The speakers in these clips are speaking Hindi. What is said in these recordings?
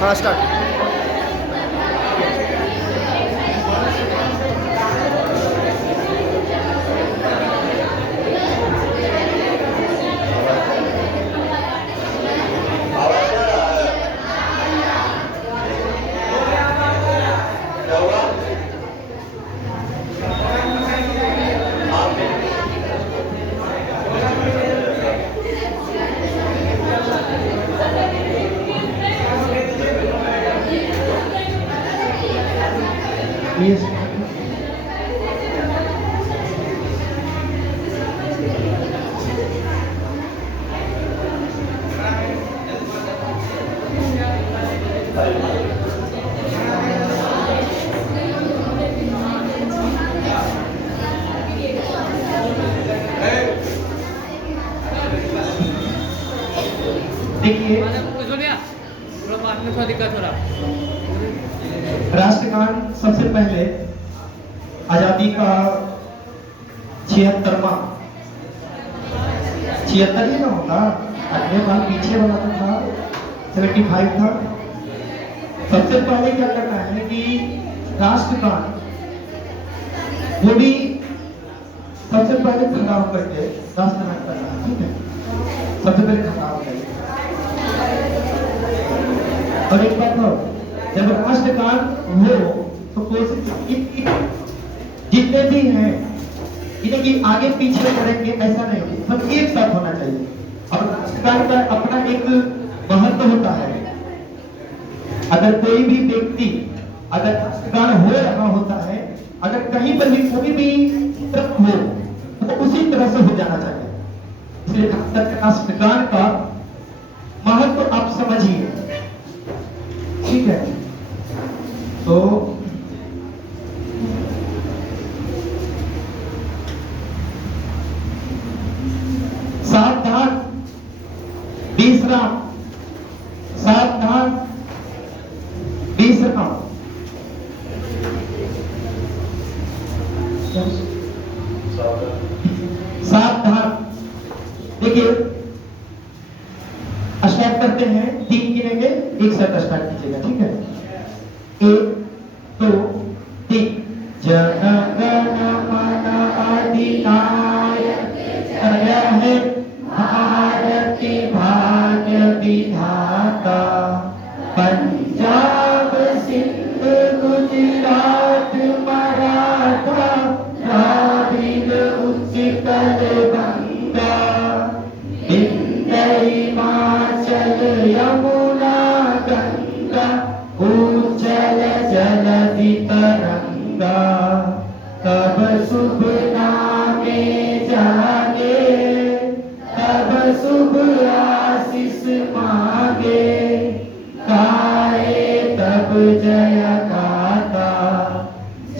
हाँ स्टार्ट। प्लीज देखिए, राष्ट्रगान सबसे पहले आजादी का 76वां 76 ही ना होगा, अगले बार पीछे वाला तो था 75 था। सबसे पहले क्या करना है कि राष्ट्रगान वो भी सबसे पहले खड़ा होकर के राष्ट्रगान करना है, ठीक है। सबसे पहले खड़ा होकर, और एक बात और, जब राष्ट्रगान हो तो कोशिश जितने भी हैं इन्हें कि आगे पीछे करेंगे ऐसा नहीं, सब एक साथ होना चाहिए। और राष्ट्रगान का अपना एक महत्व होता है। अगर कोई भी व्यक्ति अगर राष्ट्रगान हो रहा होता है, अगर कहीं पर भी कोई भी तरफ हो तो उसी तरह से हो जाना चाहिए। इसलिए राष्ट्रगान का महत्व आप समझिए, ठीक है। तो सावधान विश्राम, सावधान विश्राम। सावधान, देखिए स्टार्ट करते हैं, 3 गिनेंगे, एक साथ स्टार्ट कीजिएगा, ठीक है। 1 2 3। जन गण मन अधिनायक जय हे भारती भाग्य विधाता, पंजाब सिंध गुजरात मराठा द्राविड़ उत्कल गंगा, विंध्य हिमाचल यमुना गंगा, उज्जल जलधि तरंगा, तब शुभ नामे जागे, तब शुभ आशीष मांगे, गाए तब जय गाथा,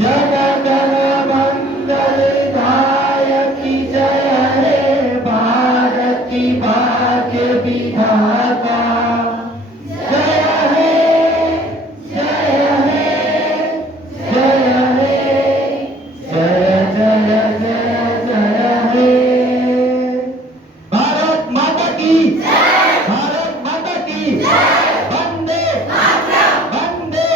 जन गण मंगल दायकी जय हे भारती भाग्य विधाता, जय हे जय हे जय हे जय जय जय जय हे। भारत माता की जय, भारत माता की जय, वंदे मातरम, वंदे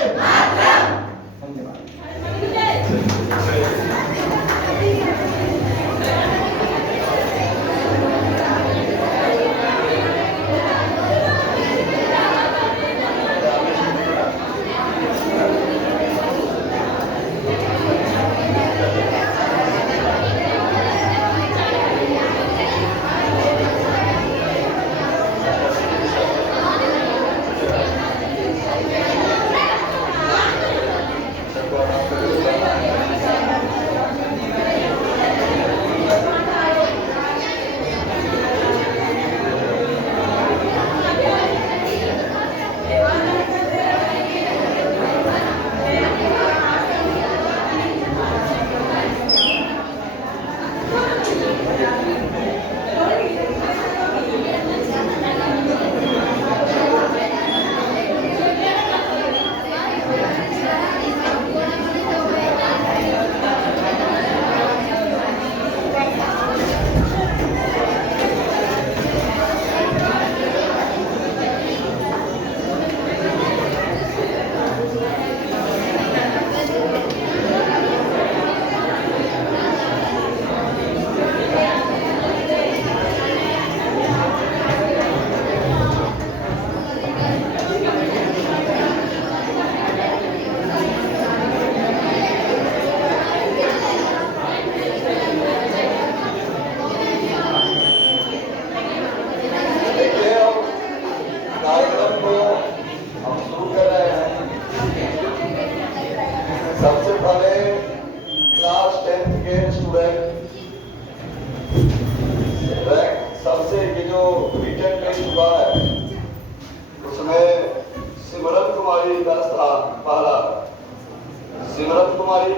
कुमारी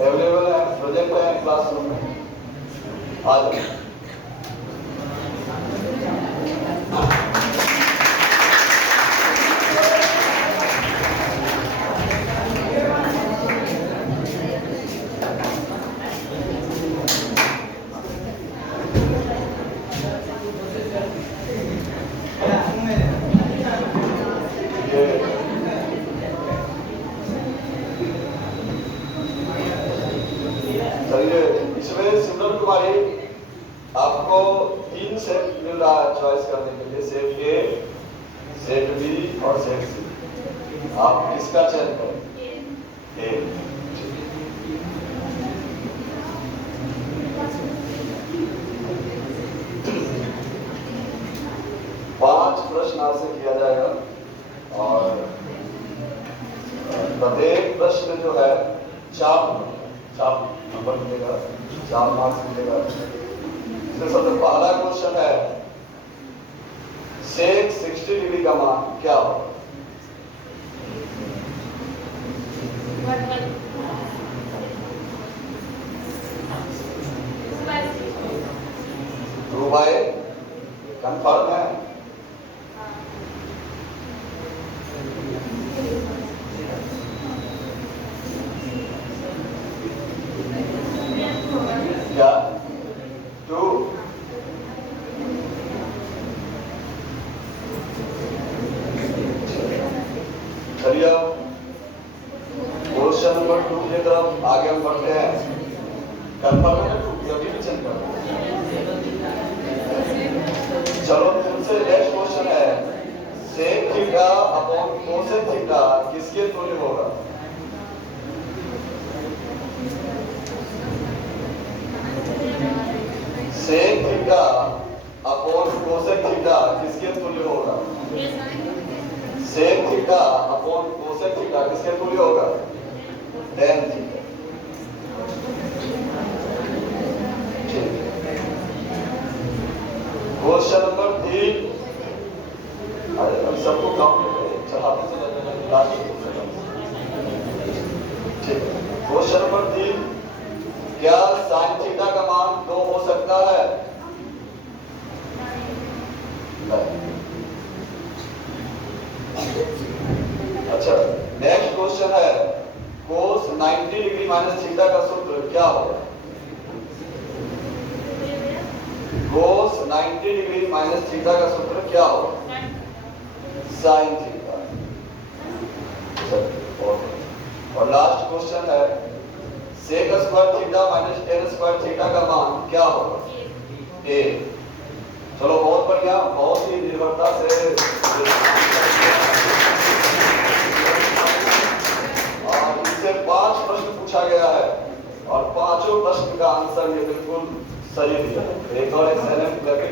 अवेलेबल है, प्रेजेंट है क्लासरूम में, आ जाओ। चलिए, इसमें सिमरन कुमारी आपको 3 सेट मिल रहा है चॉइस करने के लिए, सेट ए, सेट बी और सेट सी। आप किसका चयन करें? ए। 5 प्रश्न आपसे किया जाएगा और प्रत्येक प्रश्न जो है 4 नंबर मिलेगा, 4 मार्क्स मिलेगा। इसमें सबसे पहला क्वेश्चन है, सेक 60 डिग्री का मान क्या होगा? टू बाय कंफर्म है? क्या 2? चलिए क्वेश्चन नंबर 2 की तरफ आगे हम बढ़ते हैं। कंफर्म है 2 या भी चेक कर? चलो तुमसे नेक्स्ट क्वेश्चन है, sec theta upon cosec theta किसके तुल्य होगा? Sec theta upon cosec theta किसके तुल्य होगा? Sec theta upon cosec theta किसके तुल्य होगा? tan theta. क्वेश्चन नंबर 3, सबको काउंट चढ़ाते चले जाना। ठीक, क्वेश्चन नंबर 3, क्या साइन थीटा का मान 2 हो सकता है? अच्छा, नेक्स्ट क्वेश्चन है, कोस 90 डिग्री माइनस थीटा का सूत्र क्या होगा? कोस 90 डिग्री माइनस थीटा का सूत्र क्या होगा? Sine theta. और लास्ट क्वेश्चन है, sec square theta minus tan square theta का मान क्या होगा? ए। चलो बहुत बढ़िया, बहुत ही निर्भरता से और इससे 5 प्रश्न पूछा गया है और 5 प्रश्न का आंसर ये बिल्कुल सही दिया। एक और एक्सेलेंट लगे।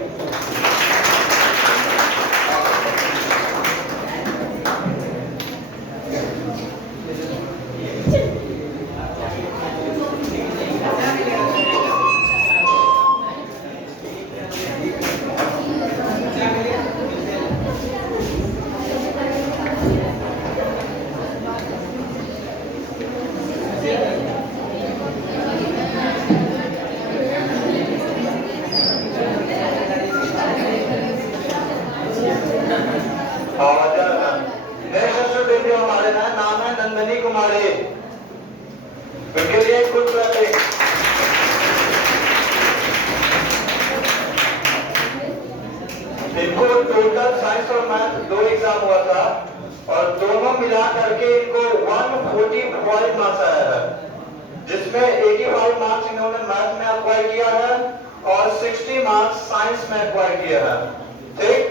इनको टोटल साइंस और मैथ 2 एग्जाम हुआ था और दोनों मिला करके इनको 145 मार्क्स आया है, जिसमें 85 मार्क्स इन्होंने मैथ में अक्वायर किया है और 60 मार्क्स साइंस में अक्वायर किया है। ठीक,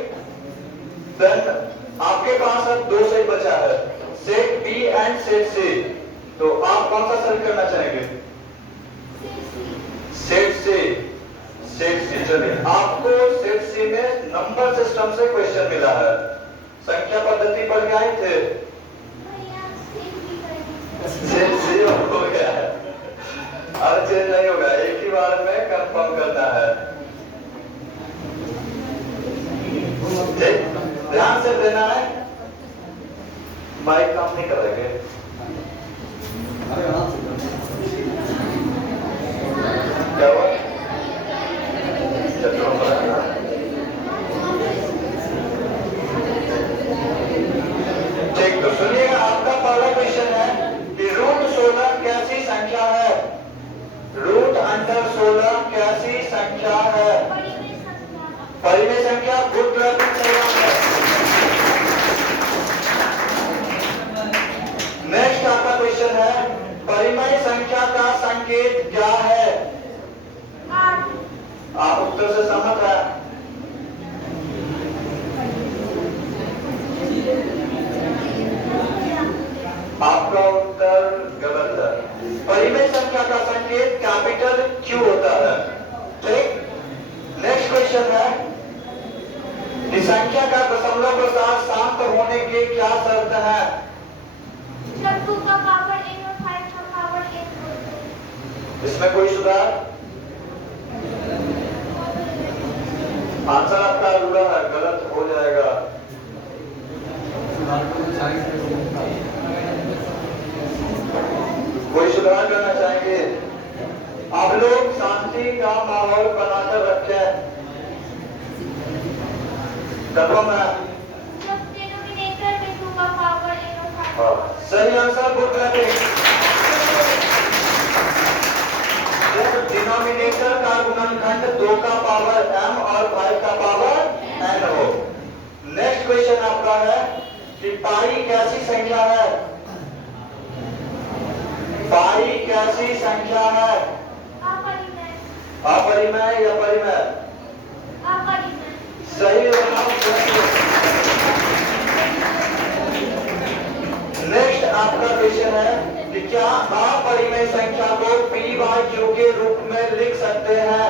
देन आपके पास अब 2 सेट बचा है, सेट बी एंड सेट सी। तो आप कौन सा सेलेक्ट करना चाहेंगे? सेट सी। सेट सी, चलिए आपको सेट सी में नंबर सिस्टम से क्वेश्चन मिला है, संख्या पद्धति पढ़ के आए थे? सेट सी हो गया है, अरे चेंज नहीं होगा, एक ही बार में कंफर्म करना है। ठीक, ध्यान से देना है, माइक काम नहीं करेंगे। क्या हुआ? चतुर्भुज। ठीक, तो सुनिएगा, आपका पहला क्वेश्चन है कि रूट 16 कैसी संख्या है? रूट अंडर 16 कैसी संख्या है? परिमेय संख्या। गुड ग्राफिक सही है। नेक्स्ट आपका क्वेश्चन है, परिमेय संख्या का संकेत क्या है? आप उत्तर से सहमत है? आपका उत्तर गलत है। परिमेय संख्या का संकेत कैपिटल क्यू होता है। ठीक। नेक्स्ट क्वेश्चन है कि संख्या का दशमलव प्रसार शांत होने के क्या शर्त है? जब 2 का पावर n और 5 का पावर n होता है। इसमें कोई सुधार? आंसर आपका अधूरा है, गलत हो जाएगा। कोई सुधार करना चाहेंगे? आप लोग शांति का माहौल बनाकर रखें। कन्फर्म है? जब डिनोमिनेटर में 2 का पावर n और 5। हाँ, सही आंसर। Good graphic. जब डिनोमिनेटर का गुणनखंड 2 का पावर m और 5 का पावर n हो। नेक्स्ट क्वेश्चन आपका है कि पाई कैसी संख्या है? पाई कैसी संख्या है? अपरिमेय। अपरिमेय या परिमेय? अपरिमेय। सही जवाब। नेक्स्ट आपका क्वेश्चन है कि क्या अपरिमेय संख्या को p बाय q के रूप में लिख सकते हैं?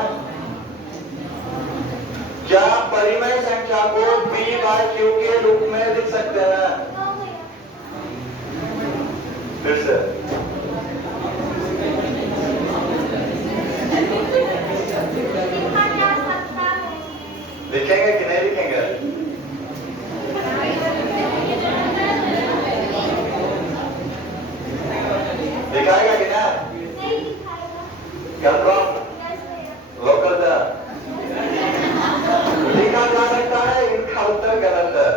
क्या परिमेय संख्या को p बाय q के रूप में लिख सकते हैं? हो गया। फिर से लिखा जा सकता है। लिखेंगे कि नहीं लिखेंगे? लिखाएगा कि ना? नहीं दिखाएगा। कंफर्म? यस भैया। लोकल था। लिखा जा सकता है, इनका उत्तर गलत है।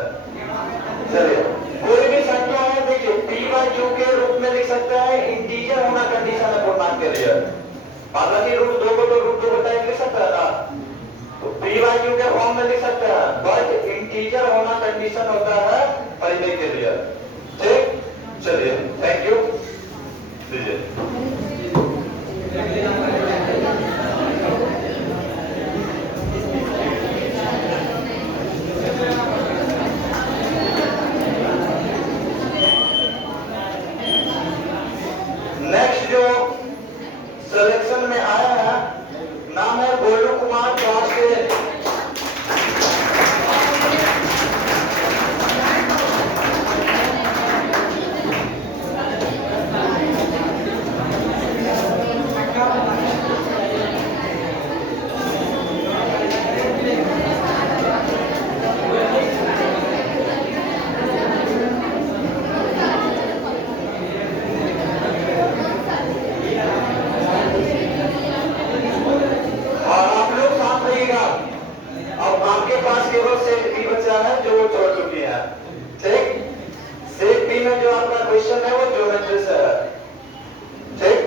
चलिए, कोई भी संख्या है, देखिए p बाय q के रूप में लिख सकते हैं। इंटीजर होना कंडीशन है पूर्णांक के लिए। हालांकि रूट 2 को तो रूट 2 बटा 1 लिख सकता है ना, तो p बाय q के फॉर्म में लिख सकते हैं, बट इंटीजर होना कंडीशन होता है परिमेय के लिए। ठीक, चलिए, थैंक यू। लीजिए। नेक्स्ट जो सिलेक्शन में आया है, नाम है गोलू कुमार क्लास के। और आप लोग साथ रहिएगा। अब आपके पास केवल सेट बी बचा है जो वो छोड़ चुकी है। ठीक, सेट बी में जो आपका क्वेश्चन है वो ज्योमेट्री से है। ठीक,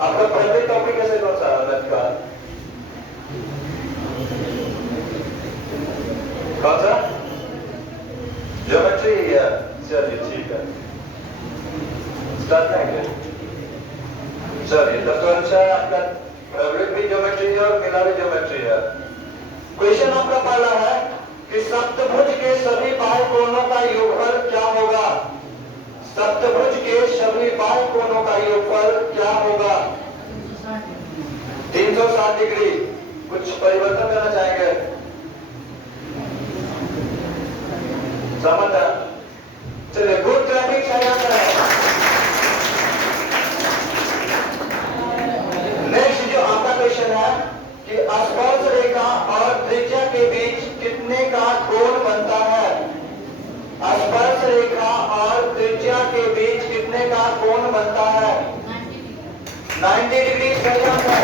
आपका फेवरेट टॉपिक कैसे कौन सा है मैथ का? कौन सा? ज्योमेट्री ही है। चलिए ठीक है, स्टार्ट करेंगे। चलिए, तब तो अच्छा है, आपका फेवरेट भी ज्योमेट्री है और मिला भी ज्योमेट्री है। क्वेश्चन आपका पहला है कि सप्तभुज के सभी बाह्य कोणों का योगफल क्या होगा? सप्तभुज के सभी बाह्य कोणों का योगफल क्या होगा? 360 डिग्री। कुछ परिवर्तन करना चाहेंगे? सहमत है? चलिए, गुड ग्राफिक सही आंसर है। नेक्स्ट जो आपका क्वेश्चन है कि स्पर्श रेखा और त्रिज्या के बीच कितने का कोण बनता है? स्पर्श रेखा और त्रिज्या के बीच कितने कितने का कोण बनता है? 90 डिग्री। सही आंसर।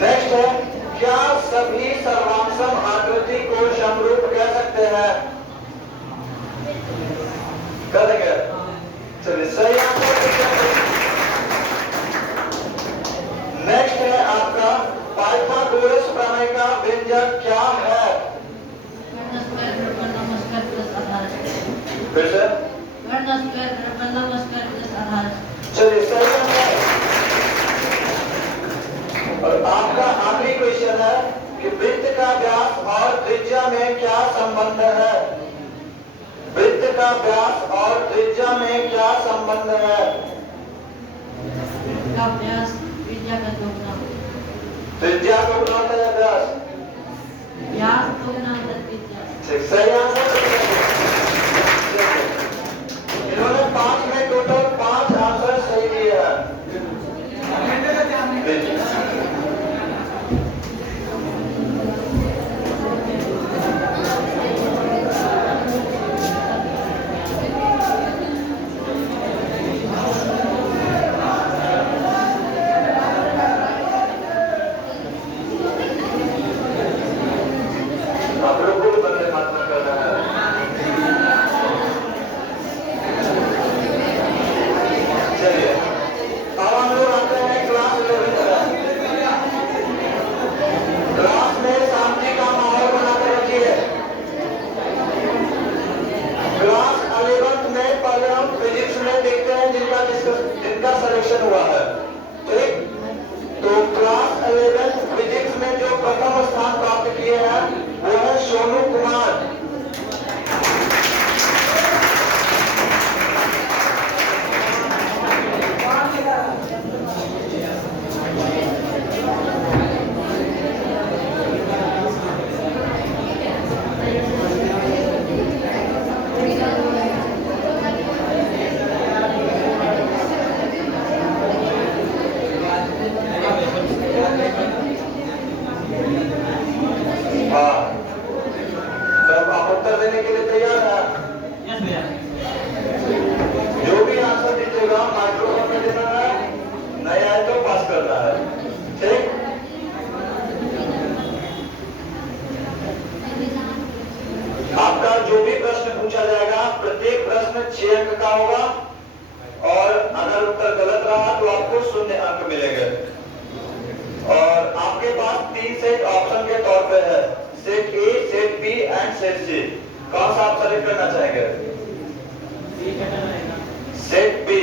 नेक्स्ट है, क्या सभी सर्वांसम आकृति को समरूप कह सकते हैं? कह देंगे? चलिए, सही आंसर। नेक्स्ट है आपका पाइथागोरस प्रमेय का व्यंजक क्या है? फिर से? चलिए, सही आंसर। और आपका आखिरी क्वेश्चन है कि वृत्त का व्यास और त्रिज्या में क्या संबंध है? वृत्त का व्यास और त्रिज्या में क्या संबंध है? त्रिज्या को गुना होता है व्यास। सही आंसर। इन्होंने 5 में टोटल 5 आंसर सही दिए हैं। आप लोग को भी बंदे मात में करना है। चलिए, अब हम लोग आते हैं क्लास 11 में। क्लास में शांति का माहौल बना कर रखिए। क्लास 11 में पहले हम फिजिक्स में देखते हैं जिनका सिलेक्शन हुआ है। ठीक, तो क्लास 11 फिजिक्स में जो प्रथम स्थान प्राप्त किए हैं वो है सोनू कुमार। हाँ, तब आप उत्तर देने के लिए तैयार हैं? जो भी आंसर दीजिएगा माइक्रोफोन में देना है, नहीं आए तो पास करना है। ठीक, आपका जो भी प्रश्न पूछा जाएगा प्रत्येक प्रश्न 6 अंक का होगा और अगर उत्तर गलत रहा तो आपको 0 अंक मिलेंगे। और आपके पास 3 सेट ऑप्शन के तौर पे है, set A, set B and set C. कौन सा आप सेलेक्ट करना चाहेंगे? Set B.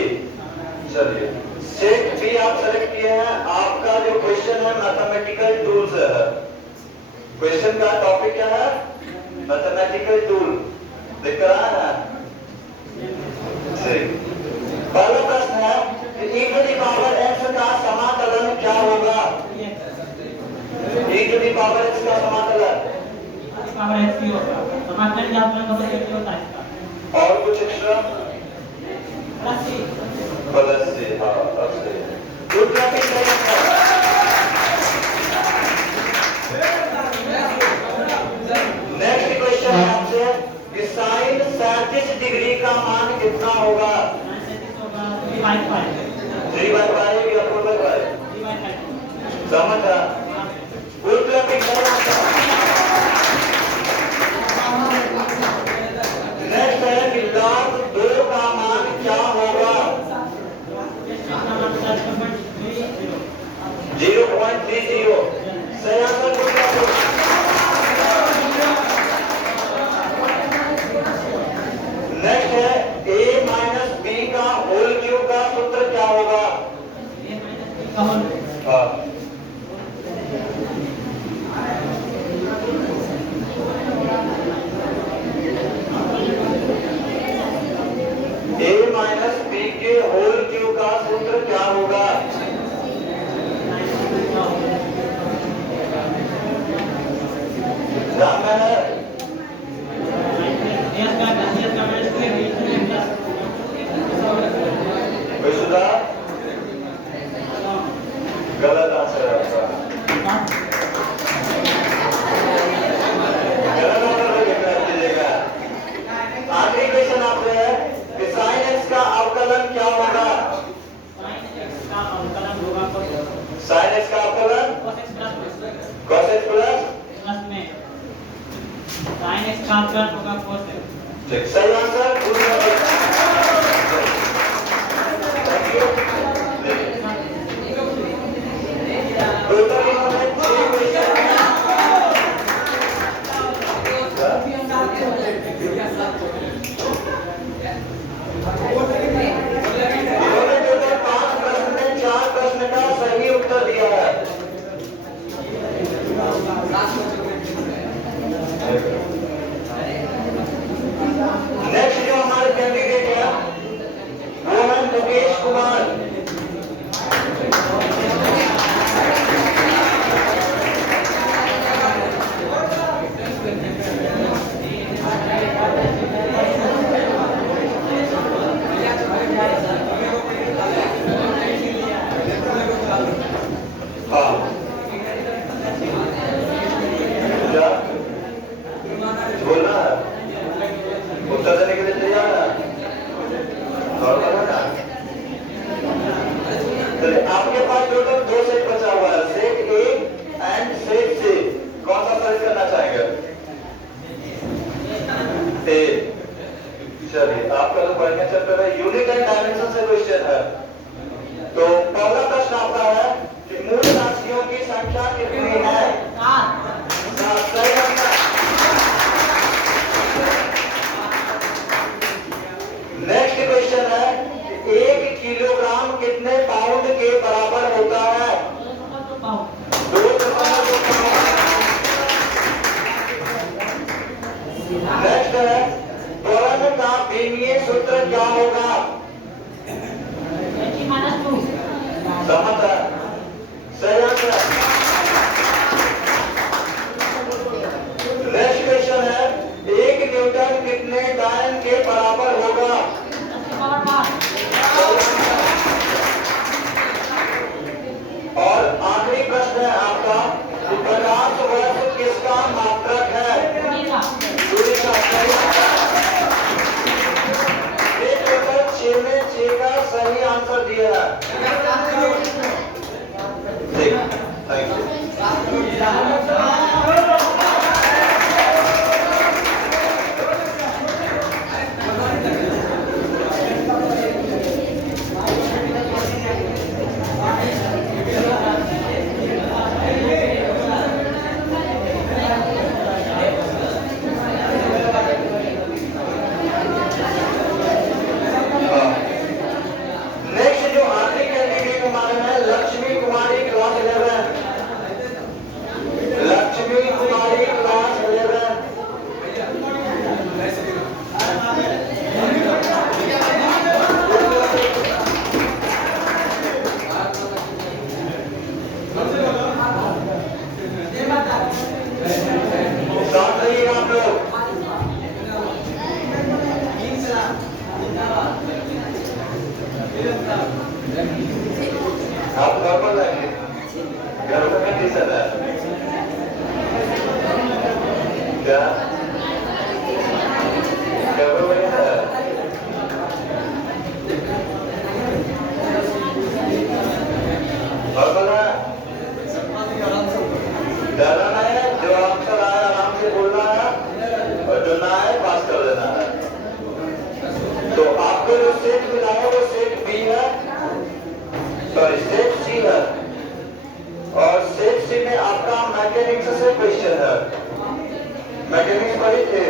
चलिए, सेट बी आप सेलेक्ट किए हैं। आपका जो क्वेश्चन है मैथमेटिकल टूल से है। क्वेश्चन का टॉपिक क्या है? Mathematical tool. दिख रहा है? ठीक, पहला प्रश्न है कि e to the power x का समाकलन क्या होगा? e to the power x का समाकलन और कुछ एक्स्ट्रा प्लस से। हाँ, अब सही। गुड टॉपिक है। नेक्स्ट क्वेश्चन है आपसे कि साइन 37 डिग्री का मान कितना होगा? 3/5 या 4/5? समझा? गुड टॉपिक है। नेक्स्ट है कि log 2 का मान क्या होगा? 0.30। सही आंसर। नेक्स्ट है a माइनस b का होल क्यूब का सूत्र क्या होगा? हाँ, a माइनस b के होल क्यूब का सूत्र क्या होगा? ध्यान में है? कोई सुधार? गलत आंसर है आपका। गलत आंसर दीजिएगा। Sin x का अपघात होगा cos x। ठीक, सही आंसर पूरी टोटल इन्होंने 6 क्वेश्चन इन्होंने टोटल 5 प्रश्न में 4 प्रश्न का सही उत्तर दिया है। नेक्स्ट जो हमारे कैंडिडेट है वो है मुकेश कुमार। हाँ क्या बोलना है, उत्तर देने के लिए तैयार है, नॉर्मल है ना। चलिए आपके पास टोटल 2 सेट बचा हुआ है, set A and set C. कौन सा सर्च करना चाहेंगे? ए। चलिए आपका तो बढ़िया चैप्टर है, यूनिट एंड डायमेंशन से क्वेश्चन है। तो पहला प्रश्न आपका है कि मूल राशियों की संख्या कितनी है? 7। सही आंसर। नेक्स्ट क्वेश्चन है कि 1 किलोग्राम कितने पाउंड के बराबर होता है? 2.2 पाउंड। नेक्स्ट है त्वरण का भिन्नीय सूत्र क्या होगा? समझ है, सही आंसर। नेक्स्ट क्वेश्चन है 1 न्यूटन कितने डायन के बराबर होगा? और आखिरी प्रश्न है आपका कि प्रकाश वर्ष किसका मात्रक है? दूरी का। सही आंसर। ये टोटल 6 में 6 का सही आंसर दिया है। ठीक, थैंक यू। नेक्स्ट जो आखिरी कैंडिडेट हमारे हैं लक्ष्मी कुमारी क्लास 11। लक्ष्मी कुमारी क्लास 11। साथ रहिए आप लोग। आप नॉर्मल आएंगे, घर में कंडीशन है क्या? घर में वही है। नॉर्मल है, डरना है, जो आंसर आए आराम से बोलना है और जो ना आए पास कर देना है। तो आपको जो सेट मिला है वो सेट बी है, सॉरी सेट सी है। और सेट सी में आपका मैकेनिक्स से क्वेश्चन है। मैकेनिक्स पढ़ी थे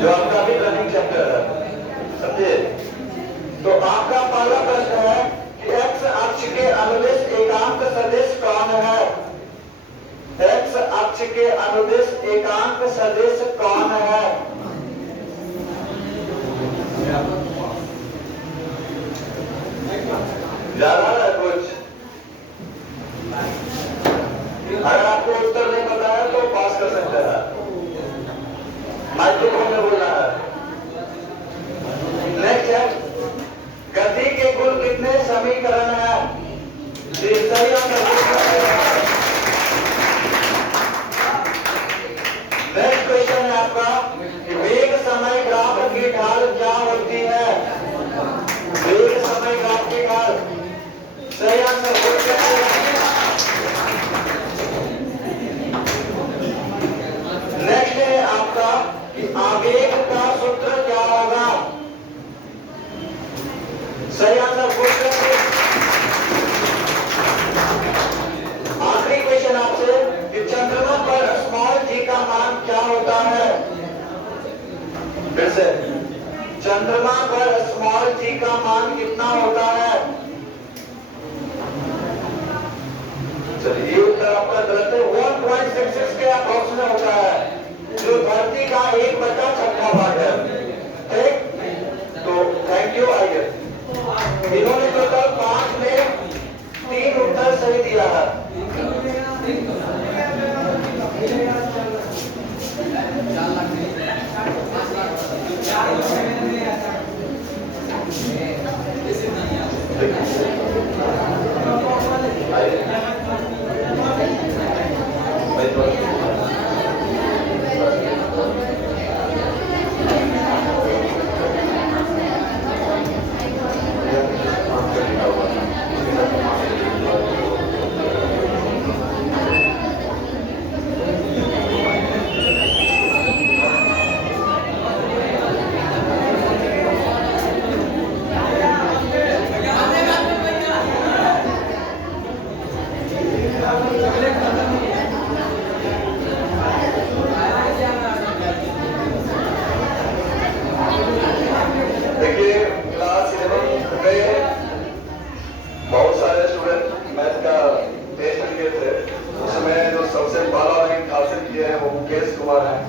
जो आपका भी रनिंग चैप्टर है, समझे? तो आपका पहला प्रश्न है कि एक्स अक्ष के अनुदिश एकांक सदिश कौन है? एक्स अक्ष के अनुदिश एकांक सदिश कौन है? ज्यादा है कुछ? अगर आपको उत्तर नहीं पता है तो पास कर सकते हैं, माइक्रोफोन में बोलना है। नेक्स्ट है गति के कुल कितने समीकरण हैं? सही आंसर। नेक्स्ट क्वेश्चन है आपका वेग समय ग्राफ की ढाल क्या होती है? वेग समय ग्राफ की ढाल। सही आंसर। आवेग का सूत्र क्या होगा? सही आंसर क्वेश्चन। आखिरी क्वेश्चन आपसे कि चंद्रमा पर स्मॉल जी का मान क्या होता है? फिर से, चंद्रमा पर स्मॉल जी का मान कितना होता है? चलिए ये उत्तर आपका गलत है। 1.66 के अप्रोक्स में होता है, जो धरती का 1/6 भाग है। ठीक, तो थैंक यू। आइए, इन्होंने टोटल 5 में 3 उत्तर सही दिया है। देखिए, क्लास 11 में बहुत सारे स्टूडेंट मैथ का टेस्ट लिए थे। उसमें जो सबसे बाला रैंक हासिल किए हैं वो मुकेश कुमार हैं।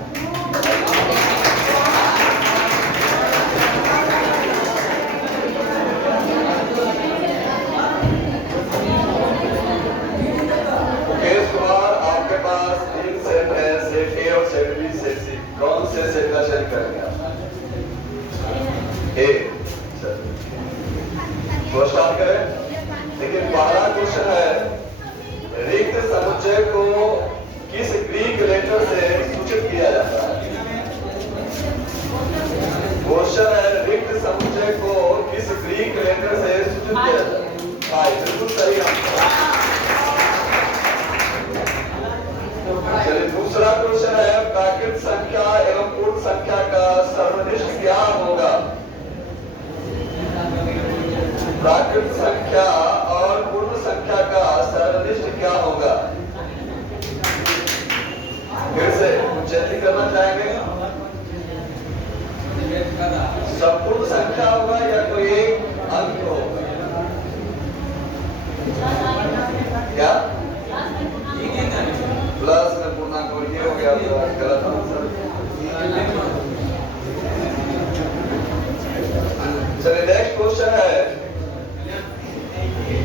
मुकेश कुमार, आपके पास 3 सेट है, सेट ए और सेट बी, सेट सी। कौन से सेट का चयन करेंगे आप? ए। तो स्टार्ट करें। देखिए, पहला क्वेश्चन है, रिक्त समुच्चय को किस ग्रीक लेटर से सूचित किया जाता है? क्वेश्चन है, रिक्त समुच्चय को किस ग्रीक लेटर से सूचित किया जाता है? भाई बिल्कुल सही आंसर। चलिए, दूसरा क्वेश्चन है, प्राकृत संख्या एवं पूर्ण संख्या का सर्वनिष्ठ क्या होगा? प्राकृत संख्या और पूर्ण संख्या का सर्वनिष्ठ क्या होगा? फिर से जल्दी करना चाहेंगे। संपूर्ण संख्या होगा या कोई एक अंक होगा? क्या प्लस में पूर्णांक? और ये हो गया गलत आंसर। चलिए, नेक्स्ट क्वेश्चन है,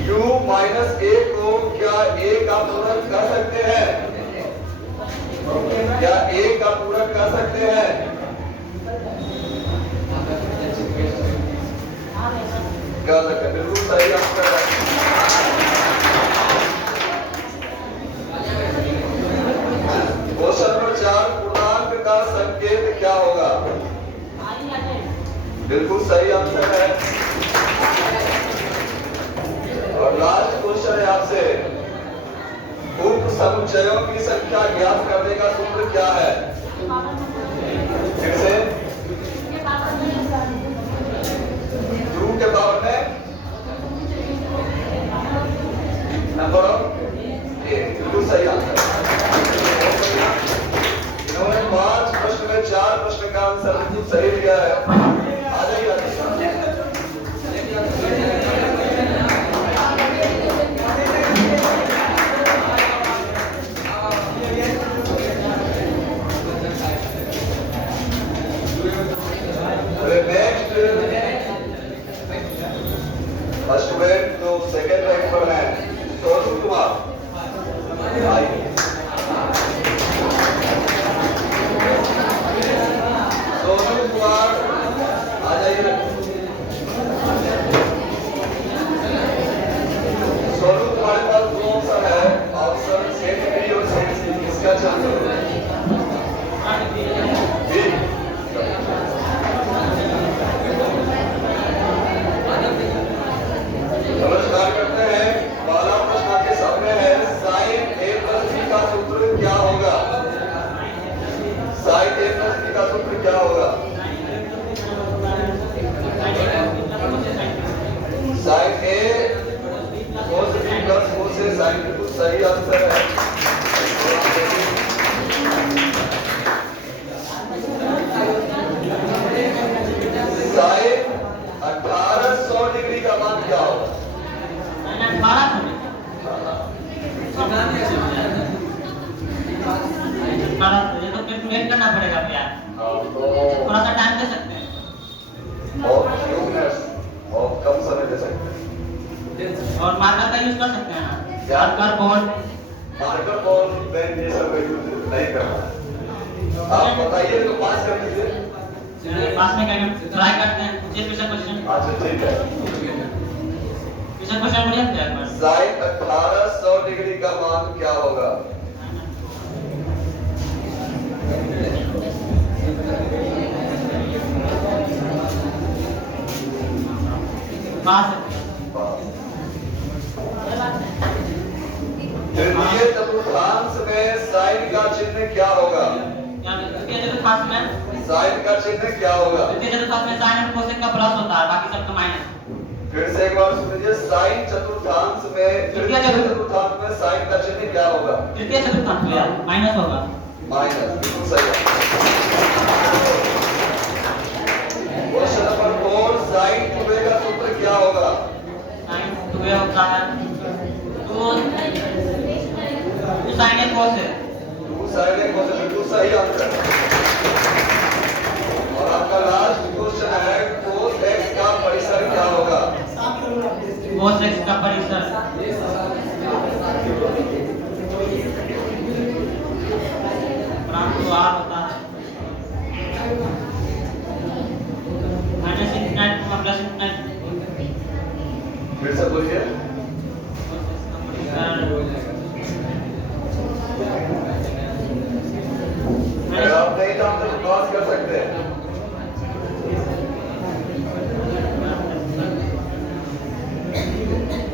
u माइनस a को क्या a का पूरक कर सकते हैं? क्या a का पूरक कर सकते हैं? कर सकते हैं, बिल्कुल सही आंसर है। क्वेश्चन नंबर 4, पूर्णांक का संकेत क्या होगा? बिल्कुल सही आंसर है। और लास्ट क्वेश्चन है आपसे, उप समुच्चयों की संख्या ज्ञात करने का सूत्र क्या है? फिर से, 2 के पावर में नंबर ऑफ 8। बिल्कुल सही आंसर। इन्होंने 5 प्रश्न में 4 प्रश्न का आंसर बिल्कुल सही दिया है। आ जाइए स्टूडेंट जो सेकेंड रैंक पर है, सोनू कुमार। सोनू कुमार आ जाइए। सोनू कुमार का 2 ऑप्शन है, ऑप्शन सेट बी और सेट सी। किसका चयन करोगे? बी। नमस्कार करते हैं। पहला प्रश्न आपके सामने है, साइन ए प्लस बी का सूत्र क्या होगा? साइन ए प्लस बी का सूत्र क्या होगा? Sine A cos b plus cos a sine बिल्कुल सही आंसर है। साइन 1800 डिग्री का मान क्या होगा? ये तो कैलकुलेट करना पड़ेगा भैया, थोड़ा सा टाइम दे सकते हैं और few minutes और कम समय दे सकते हैं। और मार्कर का यूज कर सकते हैं ना, क्या? Marker board. Marker ball pen ये सब यूज नहीं करना। आप बताइए तो पास कर दीजिए। पास में क्या ट्राई करते हैं, क्वेश्चन अच्छा ठीक है। क्वेश्चन बढ़िया था एक बार। साइन 1800 डिग्री का मान क्या होगा? तृतीय चतुर्थांश में साइन का चिन्ह क्या होगा? तृतीय चतुर्थांश में साइन का चिन्ह क्या होगा? तृतीय चतुर्थांश में साइन और कोसेक का प्लस होता है, बाकी सब का माइनस। फिर से एक बार सुन लीजिए। साइन चतुर्थांश में तृतीय चतुर्थांश में साइन का चिन्ह क्या होगा? तृतीय चतुर्थांश में माइनस होगा। माइनस, बिल्कुल सही। क्वेश्चन नंबर 4, साइन 2a का सूत्र क्या होगा? साइन 2a होता है 2 sine a cos a। 2 sine a cos a, बिल्कुल सही आंसर। और आपका लास्ट क्वेश्चन है cos x का परिसर क्या होगा? cos x का परिसर परंतु r होता है -∞ का प्लस ∞। फिर से बोलिए। अगर आप नहीं जानते तो पास कर सकते हैं।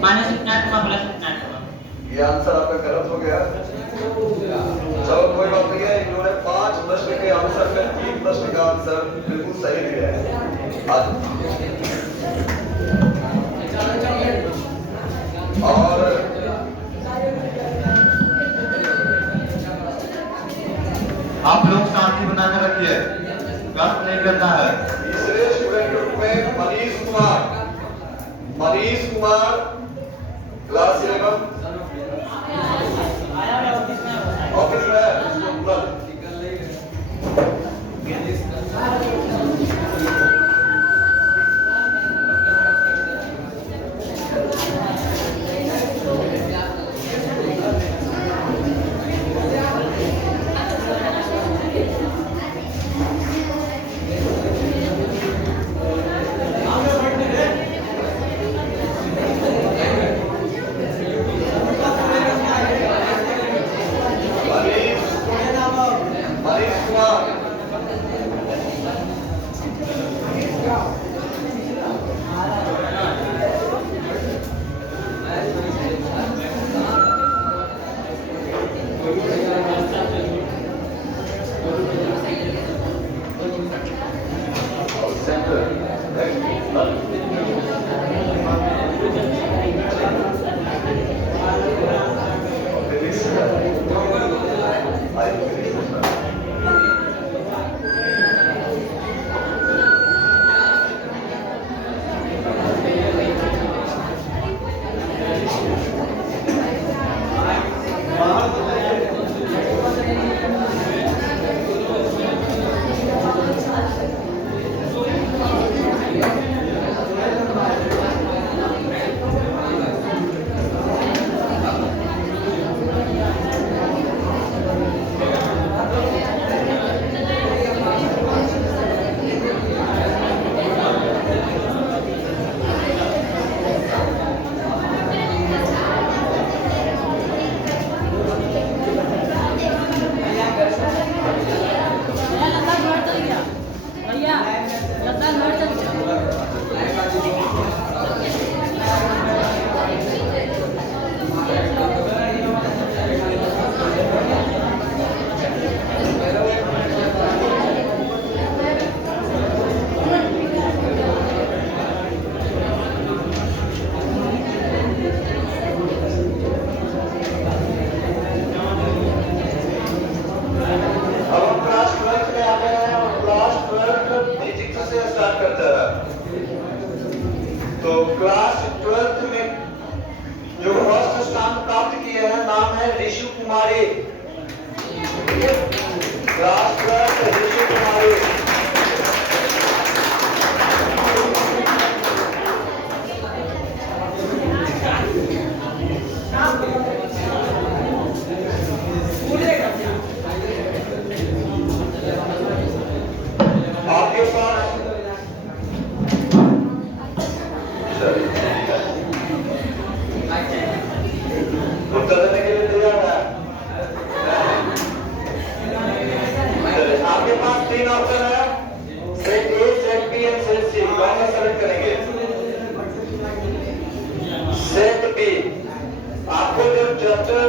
-∞ का प्लस ∞ होगा। ये आंसर आपका गलत हो गया। चलो कोई बात नहीं है। इन्होंने 5 प्रश्न के आंसर में 3 प्रश्न का आंसर बिल्कुल सही दिया है। और आप लोग शांति बनाकर रखिए, व्यस्त नहीं करना है। तीसरे स्टूडेंट ग्रुप में मनीष कुमार क्लास 11 ऑफिस में है। मनीष कुमार क्लास 12th में जो फर्स्ट स्थान प्राप्त किए हैं नाम है ऋषि कुमारी। क्लास 12th ऋषि कुमारी। आपके पास उत्तर देने के लिए तैयार है? आपके पास 3 ऑप्शन है, set A, set B and set C. कौन सा सेलेक्ट करेंगे? Set B. आपको जो चैप्टर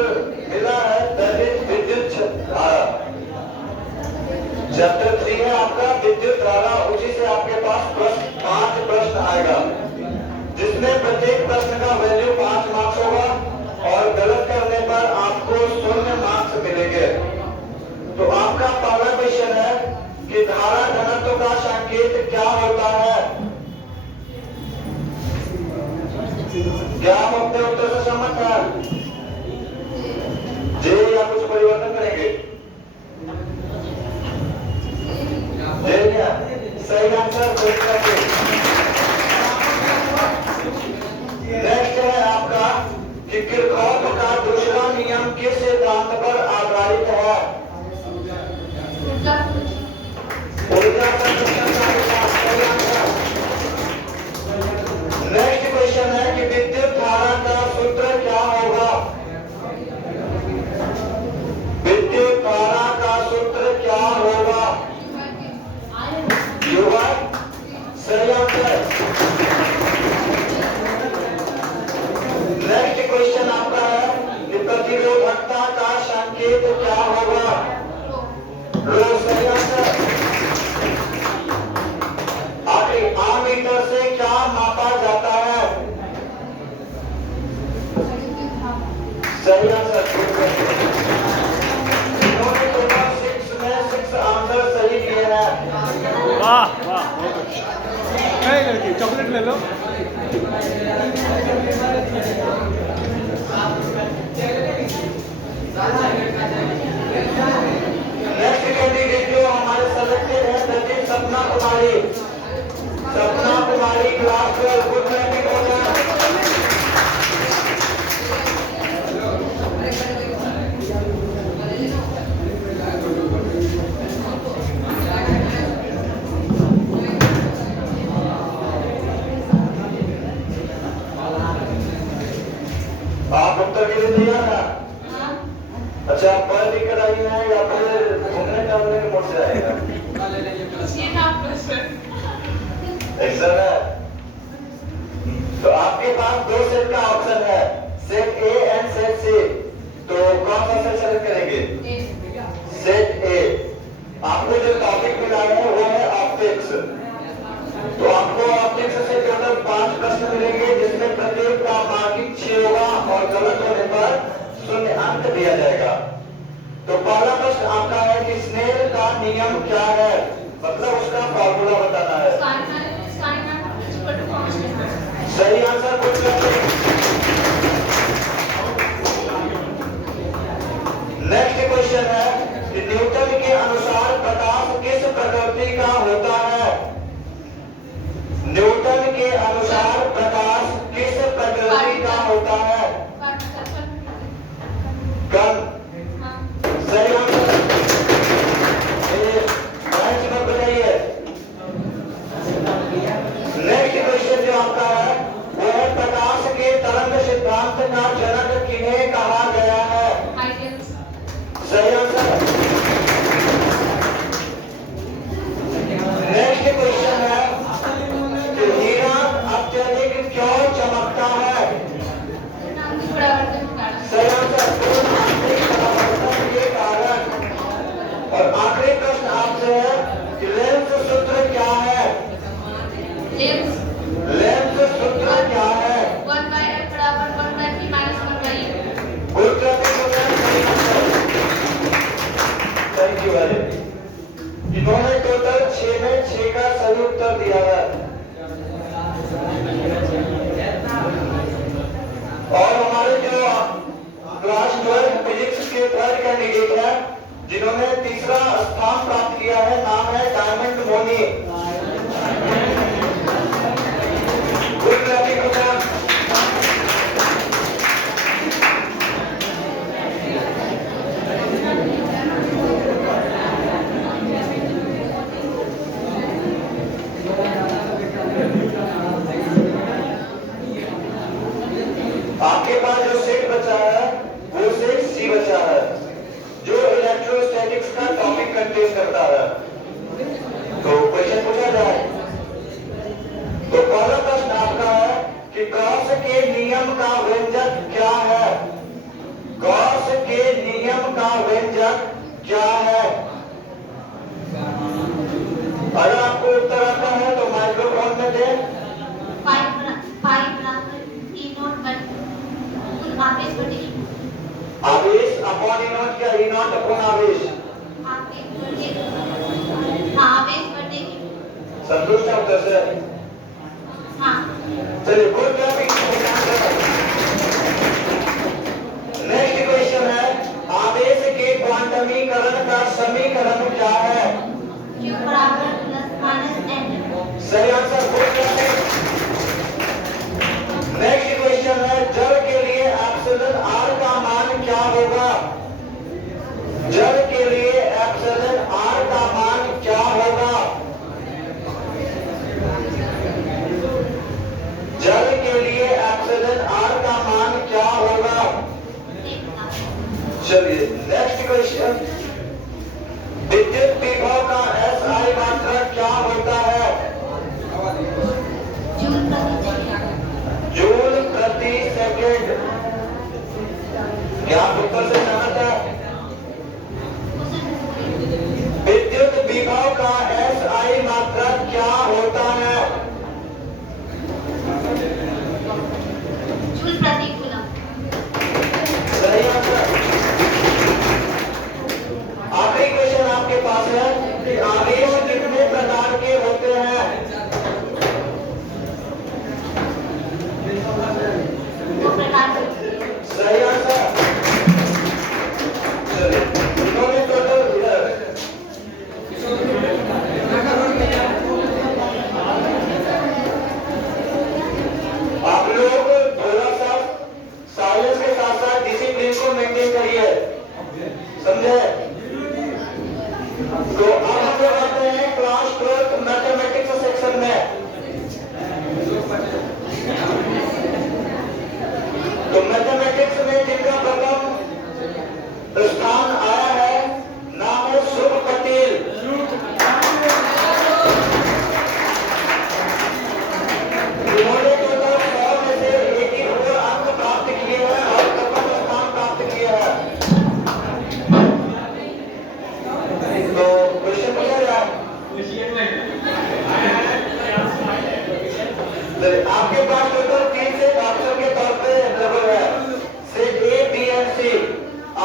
मिला है दैट विद्युत धारा, चैप्टर 3 है आपका विद्युत धारा। उसी से आपके पास 5 प्रश्न आएगा, जिसमें प्रत्येक प्रश्न का वैल्यू 5 मार्क्स होगा और गलत करने पर आपको 0 मार्क्स मिलेंगे। तो आपका पहला क्वेश्चन है कि धारा घनत्व का संकेत क्या होता है? क्या आप अपने उत्तर से सहमत हैं? जी या कुछ परिवर्तन करेंगे? सही आंसर। नेक्स्ट है आपका कि किरचॉफ का दूसरा नियम किस सिद्धांत पर आधारित है? ऊर्जा संरक्षण का सही आंसर। नेक्स्ट क्वेश्चन है कि विद्युत धारा का सूत्र क्या होगा? विद्युत धारा का सूत्र क्या होगा? सही आंसर। नेक्स्ट क्वेश्चन आपका है कि प्रतिरोधकता का संकेत क्या होगा? रो। सही आंसर। आखिरी आमीटर से क्या मापा जाता है? सही आंसर। इन्होंने टोटल 6 में 6 आंसर सही दिए हैं। वाह वाह, बहुत अच्छा। क्या है लड़की, चॉकलेट ले लो। नेक्स्ट कैंडिडेट जो हमारे सेलेक्टेड है that is Sapna Kumari. Sapna Kumari class 12 good morning होगा। आप उत्तर के लिए तैयार हैं? अच्छा, पढ़ लिख कर आई हैं या फिर घूमने टहलने के मूड से आएगा? एग्जाम है तो आपके पास 2 सेट का ऑप्शन है, सेट ए एंड सेट सी। तो कौन सा सेट सेलेक्ट करेंगे? सेट ए। आपको जो टॉपिक मिला है वो है ऑप्टिक्स। तो आपको ऑप्टिक्स से टोटल 5 प्रश्न मिलेंगे, जिसमें प्रत्येक का मार्किंग 6 होगा और गलत होने पर 0 अंक दिया जाएगा। तो पहला प्रश्न आपका है कि स्नेल का नियम क्या है? मतलब उसका फॉर्मूला बताना है। सही आंसर पूछ सकते। नेक्स्ट क्वेश्चन है कि न्यूटन के अनुसार प्रकाश किस प्रकृति का होता है? न्यूटन के अनुसार प्रकाश किस प्रकृति का होता है? कण। सही आंसर। बताइए। नेक्स्ट क्वेश्चन जो आपका है वो है प्रकाश के तरंग सिद्धांत का जनक किन्हें कहा गया है? सही आंसर। नेक्स्ट क्वेश्चन है कि हीरा अत्यधिक क्यों चमकता है? सही आंसर। परावर्तन के कारण। और आखिरी प्रश्न आपसे है कि लेंस सूत्र क्या है? लेंस सूत्र क्या है? 1/f बराबर 1/p - 1/e। Good thank you very. इन्होंने टोटल 6 में 6 का सही उत्तर दिया है। और हमारे जो क्लास 12 फिजिक्स के थर्ड कैंडिडेट हैं जिन्होंने तीसरा स्थान प्राप्त किया है, नाम है Diamond Moni. Good learning to them. आपके पास जो सेट बचा है वो सेट सी बचा है जो इलेक्ट्रोस्टैटिक्स का टॉपिक कंटेन करता है। तो क्वेश्चन पूछा जाए तो पहला प्रश्न आपका है कि गॉस के नियम का व्यंजक क्या है? गॉस के नियम का व्यंजक क्या है? अगर आपको उत्तर आता है तो माइक्रोफोन में दें। आवेश अपॉन ई नॉट क्या ई नॉट अपॉन आवेश? संतुष्ट है उत्तर से? चलिए गुड लर्निंग। नेक्स्ट क्वेश्चन है आवेश के क्वांटमीकरण का समीकरण क्या है? सही answer good learning. Next question है जल के लिए एप्सिलॉन आर का मान क्या होगा? जल के लिए एप्सिलॉन आर का मान क्या होगा? जल के लिए एप्सिलॉन आर का मान क्या होगा? चलिए नेक्स्ट क्वेश्चन विद्युत विभव का एसआई मात्रक क्या होता है? जूल प्रति सेकंड। क्या आप उत्तर से सहमत है? विद्युत विभव का एसआई मात्रक क्या होता है? जूल प्रति कूलम। सही आंसर। आखिरी क्वेश्चन आपके पास है कि आवेश कितने प्रकार के होते हैं? सही आंसर। चलिए इन्होंने टोटल आप लोग थोड़ा सा साइलेंस के साथ साथ डिसिप्लिन को मेंटेन करिए, समझे? तो अब हम लोग आते हैं क्लास 12 मैथमेटिक्स सेक्शन में। तो मैथमेटिक्स में जिनका प्रथम स्थान आया है नाम है शुभ पटेल। उन्होंने टोटल 100 में से 84 अंक प्राप्त किए हैं और प्रथम स्थान प्राप्त किया है। तो क्वेश्चन पूछा जाए आपके पास टोटल 3 सेट ऑप्शन के तौर पे अवेलेबल है, सेट ए बी एंड सी।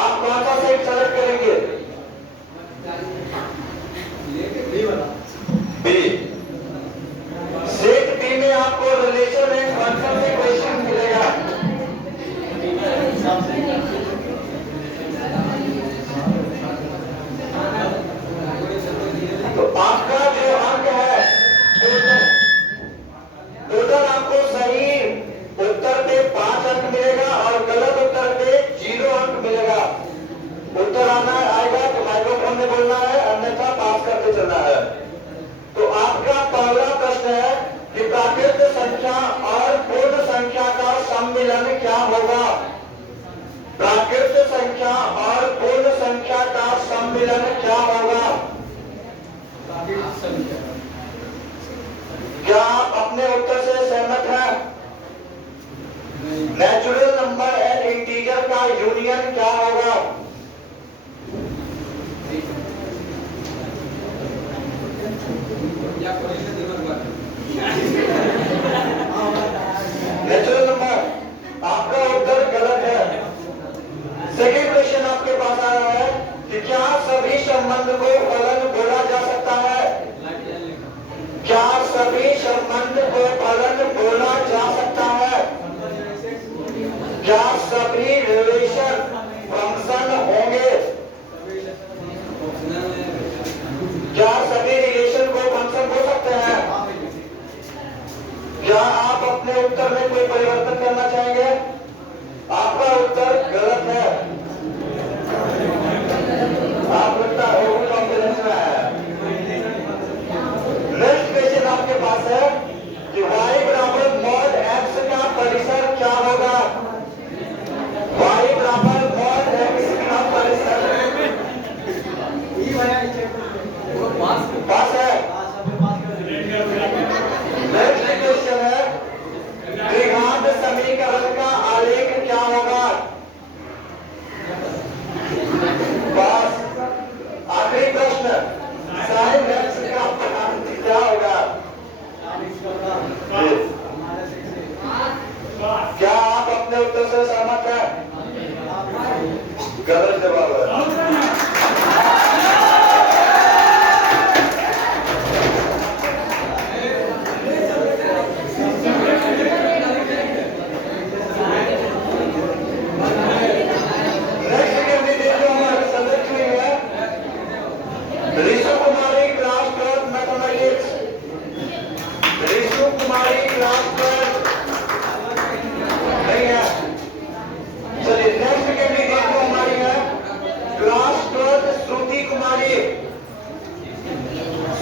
आप कौन सा सेट सेलेक्ट करेंगे? बी। सेट बी में आपको रिलेशन एंड फंक्शन से क्वेश्चन मिलेगा। तो आपका जो अंक है टोटल आपको सही उत्तर पे 5 अंक मिलेगा और गलत उत्तर पे 0 अंक मिलेगा। उत्तर आना आएगा तो माइक्रोफोन में बोलना है, अन्यथा पास करके चलना है। तो आपका पहला प्रश्न है कि प्राकृत संख्या और पूर्ण संख्या का सम्मिलन क्या होगा? प्राकृत संख्या और पूर्ण संख्या का सम्मिलन क्या होगा? क्या आप अपने उत्तर से सहमत हैं? नेचुरल नंबर एंड इंटीजर का यूनियन क्या होगा? Natural number. आपका उत्तर गलत है। सेकेंड क्वेश्चन आपके पास आया है कि क्या सभी संबंध को फलन बोला जा सकता है? क्या सभी संबंध को फलन बोला जा सकता है?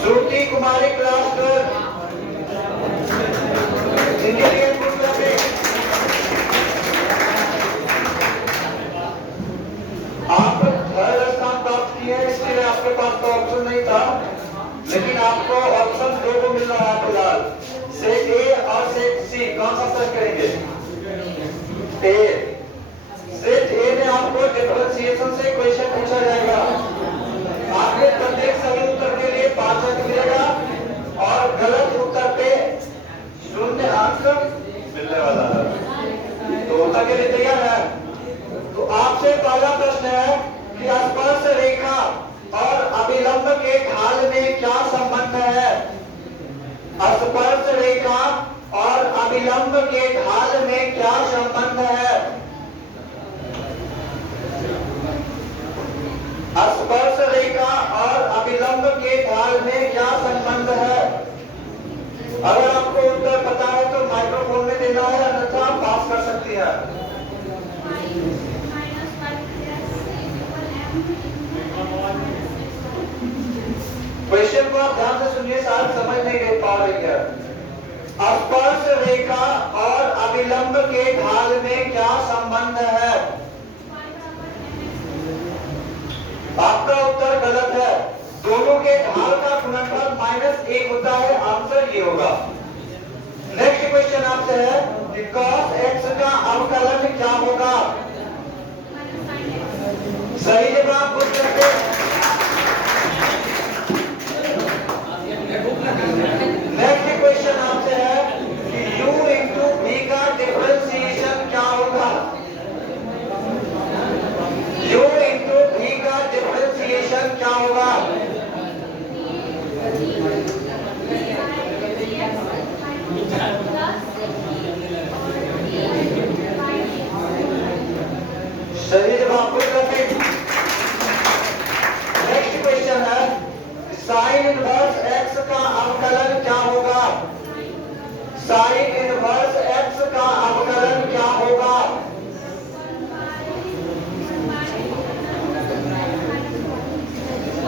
श्रुति कुमारी क्लास 12 इनके लिए कुछ लगे। आप थर्ड स्थान प्राप्त किए, इसके लिए आपके पास तो ऑप्शन नहीं था, लेकिन आपको ऑप्शन 2 को मिल रहा है फिलहाल। सेट ए और सेट सी कौन सा सर्च करेंगे? ए। सेट ए में आपको डिफरेंशिएशन से क्वेश्चन पूछा जाएगा। आपके प्रत्येक सही उत्तर के लिए 5 अंक मिलेगा और गलत उत्तर पे 0 अंक मिलने वाला है। तो उत्तर के लिए तैयार है? तो आपसे पहला प्रश्न है कि स्पर्श रेखा और अभिलंब के ढाल में क्या संबंध है? स्पर्श रेखा और अभिलंब के ढाल में क्या संबंध है? स्पर्श रेखा और अभिलंब के ढाल में क्या संबंध है? अगर आपको उत्तर पता है तो माइक्रोफोन में देना है, अन्यथा आप पास कर सकती है। क्वेश्चन को आप ध्यान से सुनिए, शायद समझ नहीं पा रही है। स्पर्श रेखा और अभिलंब के ढाल में क्या संबंध है? आपका उत्तर गलत है। दोनों के ढाल का गुणनफल -1 होता है, आंसर ये होगा। नेक्स्ट क्वेश्चन आपसे है कि cos x का अवकलन क्या होगा? सही जवाब पूछ सकते। नेक्स्ट क्वेश्चन आपसे है कि u इंटू v का डिफरेंशिएशन क्या होगा? u इंटू v का डिफरेंशिएशन क्या होगा? सही जवाब पूछ सकते। नेक्स्ट क्वेश्चन है साइन इनवर्स x का अवकलन क्या होगा? साइन इनवर्स x का अवकलन क्या होगा?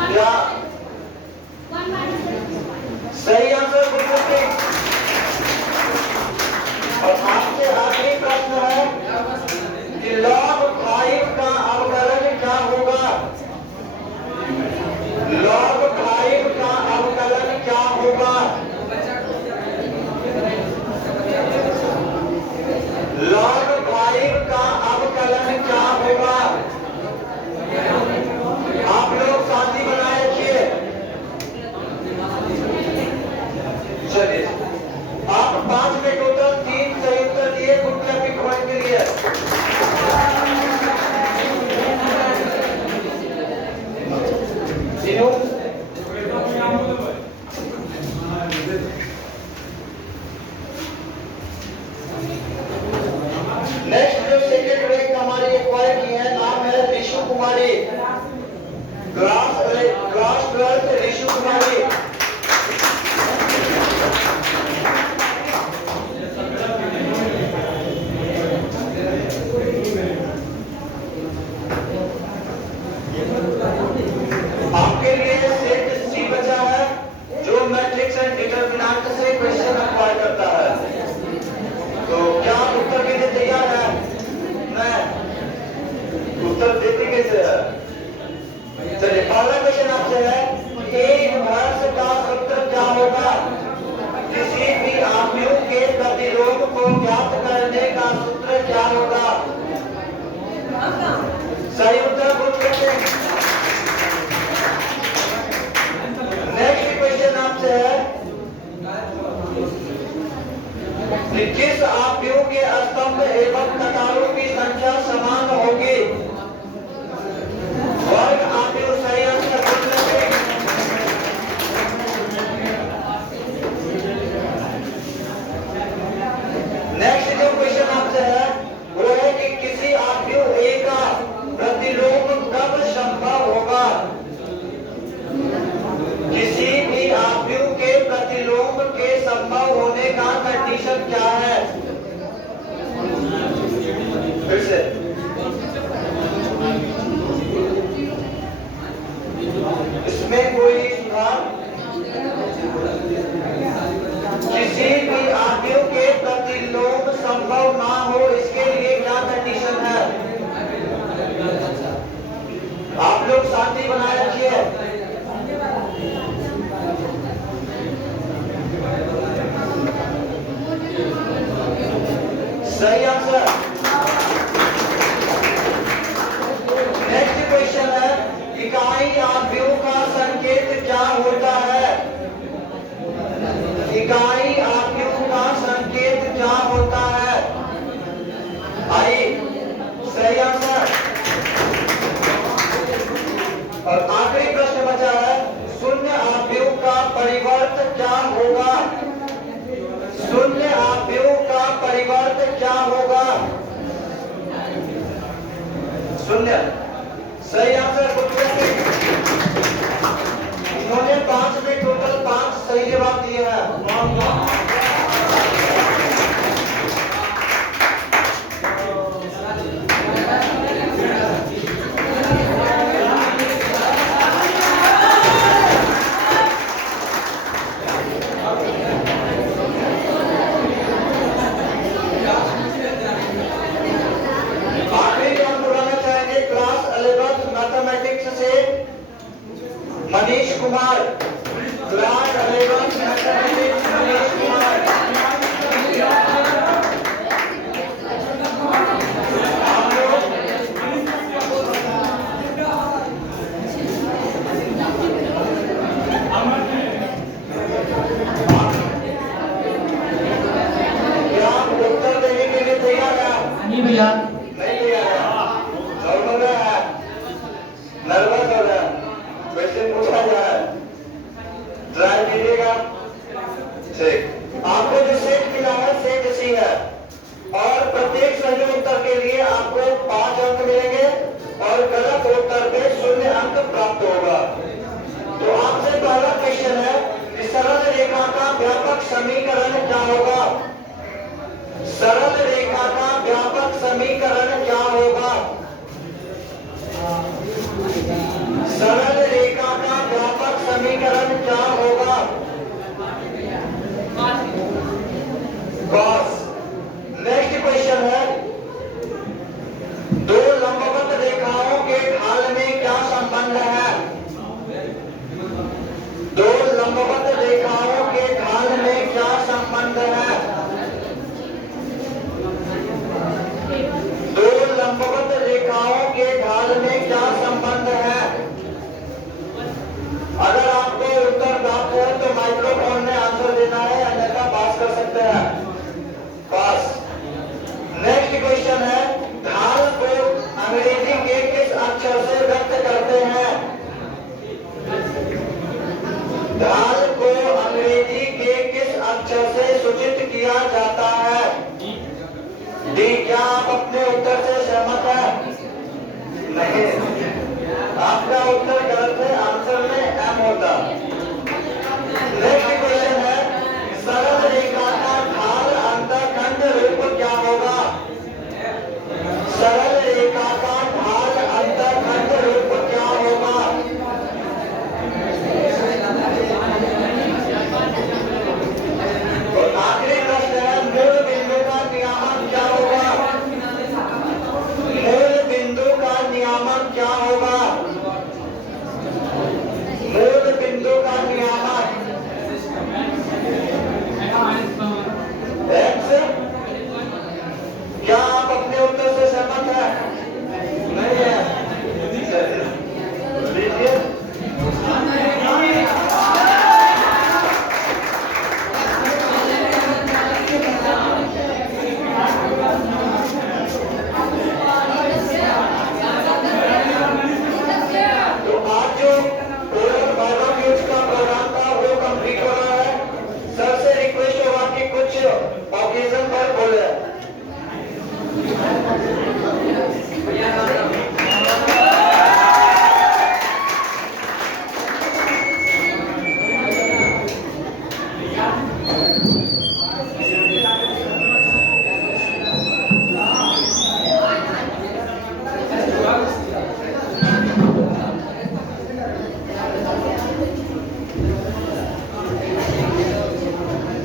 क्या सही आंसर पूछ सकते। और आपसे आखिरी प्रश्न है कि log 5 का अवकलन क्या होगा? log 5 का अवकलन क्या होगा? log 5 का अवकलन क्या होगा? आप लोग शांति बनाए रखिए। चलिए, आप 5 में टोटल 3 सही उत्तर दिए, गुड क्लैपिंग पॉइंट के लिए। नेक्स्ट जो सेकेंड रैंक हमारी एक्वायर की है, नाम है ऋषु कुमारी, क्लास 12 ऋषु कुमारी। आपके लिए सेट सी बचा है, जो मैट्रिक्स एंड डिटरमिनेंट से क्वेश्चन एक्वायर करता है। तो क्या आप उत्तर के लिए तैयार है? मैं उत्तर देते कैसे है? चलिए, पहला क्वेश्चन आपसे है ए इनवर्स का सूत्र क्या होगा? किसी भी आव्यूह के प्रतिलोम को ज्ञात करने का सूत्र क्या होगा? सही उत्तर पूछ सकते हैं। नेक्स्ट क्वेश्चन आपसे है कि जिस आव्यूह के स्तंभ एवं कतारों की संख्या समान होगी, वर्ग आव्यूह। सही आंसर पूछ सकते हैं। नेक्स्ट जो क्वेश्चन आपसे है वो है कि किसी आव्यूह ए का प्रतिलोम कब संभव होगा? किसी भी आव्यूह के प्रतिलोम के संभव होने का कंडीशन क्या है? फिर से इसमें कोई सुधार सही आंसर। नेक्स्ट क्वेश्चन है, इकाई आव्यूह का संकेत क्या होता है? इकाई आव्यूह का संकेत क्या होता है? आई, सही आंसर। और आखिरी प्रश्न बचा है, शून्य आव्यूह का परिवर्त क्या होगा? शून्य आव्यूह का परिवर्त क्या होगा? शून्य, सही आंसर। इन्होंने 5 में टोटल 5 सही जवाब दिए हैं। Manish Kumar, class 11 mathematics, Manish Kumar. आप लोग क्या आप उत्तर देने के लिए तैयार हैं? नहीं भैया। नहीं तैयार है, नॉर्मल है, नर्वस हो रहा है, क्वेश्चन पूछा जा रहा है, ट्राई कीजिएगा। ठीक, आपको जो सेट मिला है सेट सी है और प्रत्येक सही उत्तर के लिए आपको 5 अंक मिलेंगे और गलत उत्तर पे 0 अंक प्राप्त होगा। तो आपसे पहला क्वेश्चन है कि सरल रेखा का व्यापक समीकरण क्या होगा? सरल रेखा का व्यापक समीकरण क्या होगा? सरल रेखा का व्यापक समीकरण क्या होगा? कॉस। नेक्स्ट क्वेश्चन है, दो लंबवत रेखाओं के ढाल में क्या संबंध है? दो लंबवत रेखाओं के ढाल में क्या संबंध है? दो लंबवत रेखाओं के ढाल में क्या संबंध है? अगर आपको उत्तर प्राप्त है तो माइक्रोफोन में आंसर देना है, अन्यथा पास कर सकते हैं। पास। नेक्स्ट क्वेश्चन है, ढाल को अंग्रेजी के किस अक्षर से व्यक्त करते हैं? ढाल को अंग्रेजी के किस अक्षर से सूचित किया जाता है? डी। क्या आप अपने उत्तर से सहमत हैं? नहीं, आपका उत्तर गलत है, आंसर में एम होता। नेक्स्ट क्वेश्चन है, सरल रेखा का ढाल अंतःखंड रूप क्या होगा? सरल रेखा का ढाल अंतःखंड रूप क्या होगा? और आखिरी प्रश्न है, मूल बिंदु का नियामक क्या होगा? मूल बिंदु का नियामक क्या होगा? मूल बिंदु का नियामक एक्स। क्या आप अपने उत्तर से सहमत हैं? नहीं है, लीजिए। तो आज जो ओरल बाबा न्यूज का प्रोग्राम था वो कंप्लीट हो रहा है। सर से रिक्वेस्ट होगा कि कुछ ओकेजन पर बोले।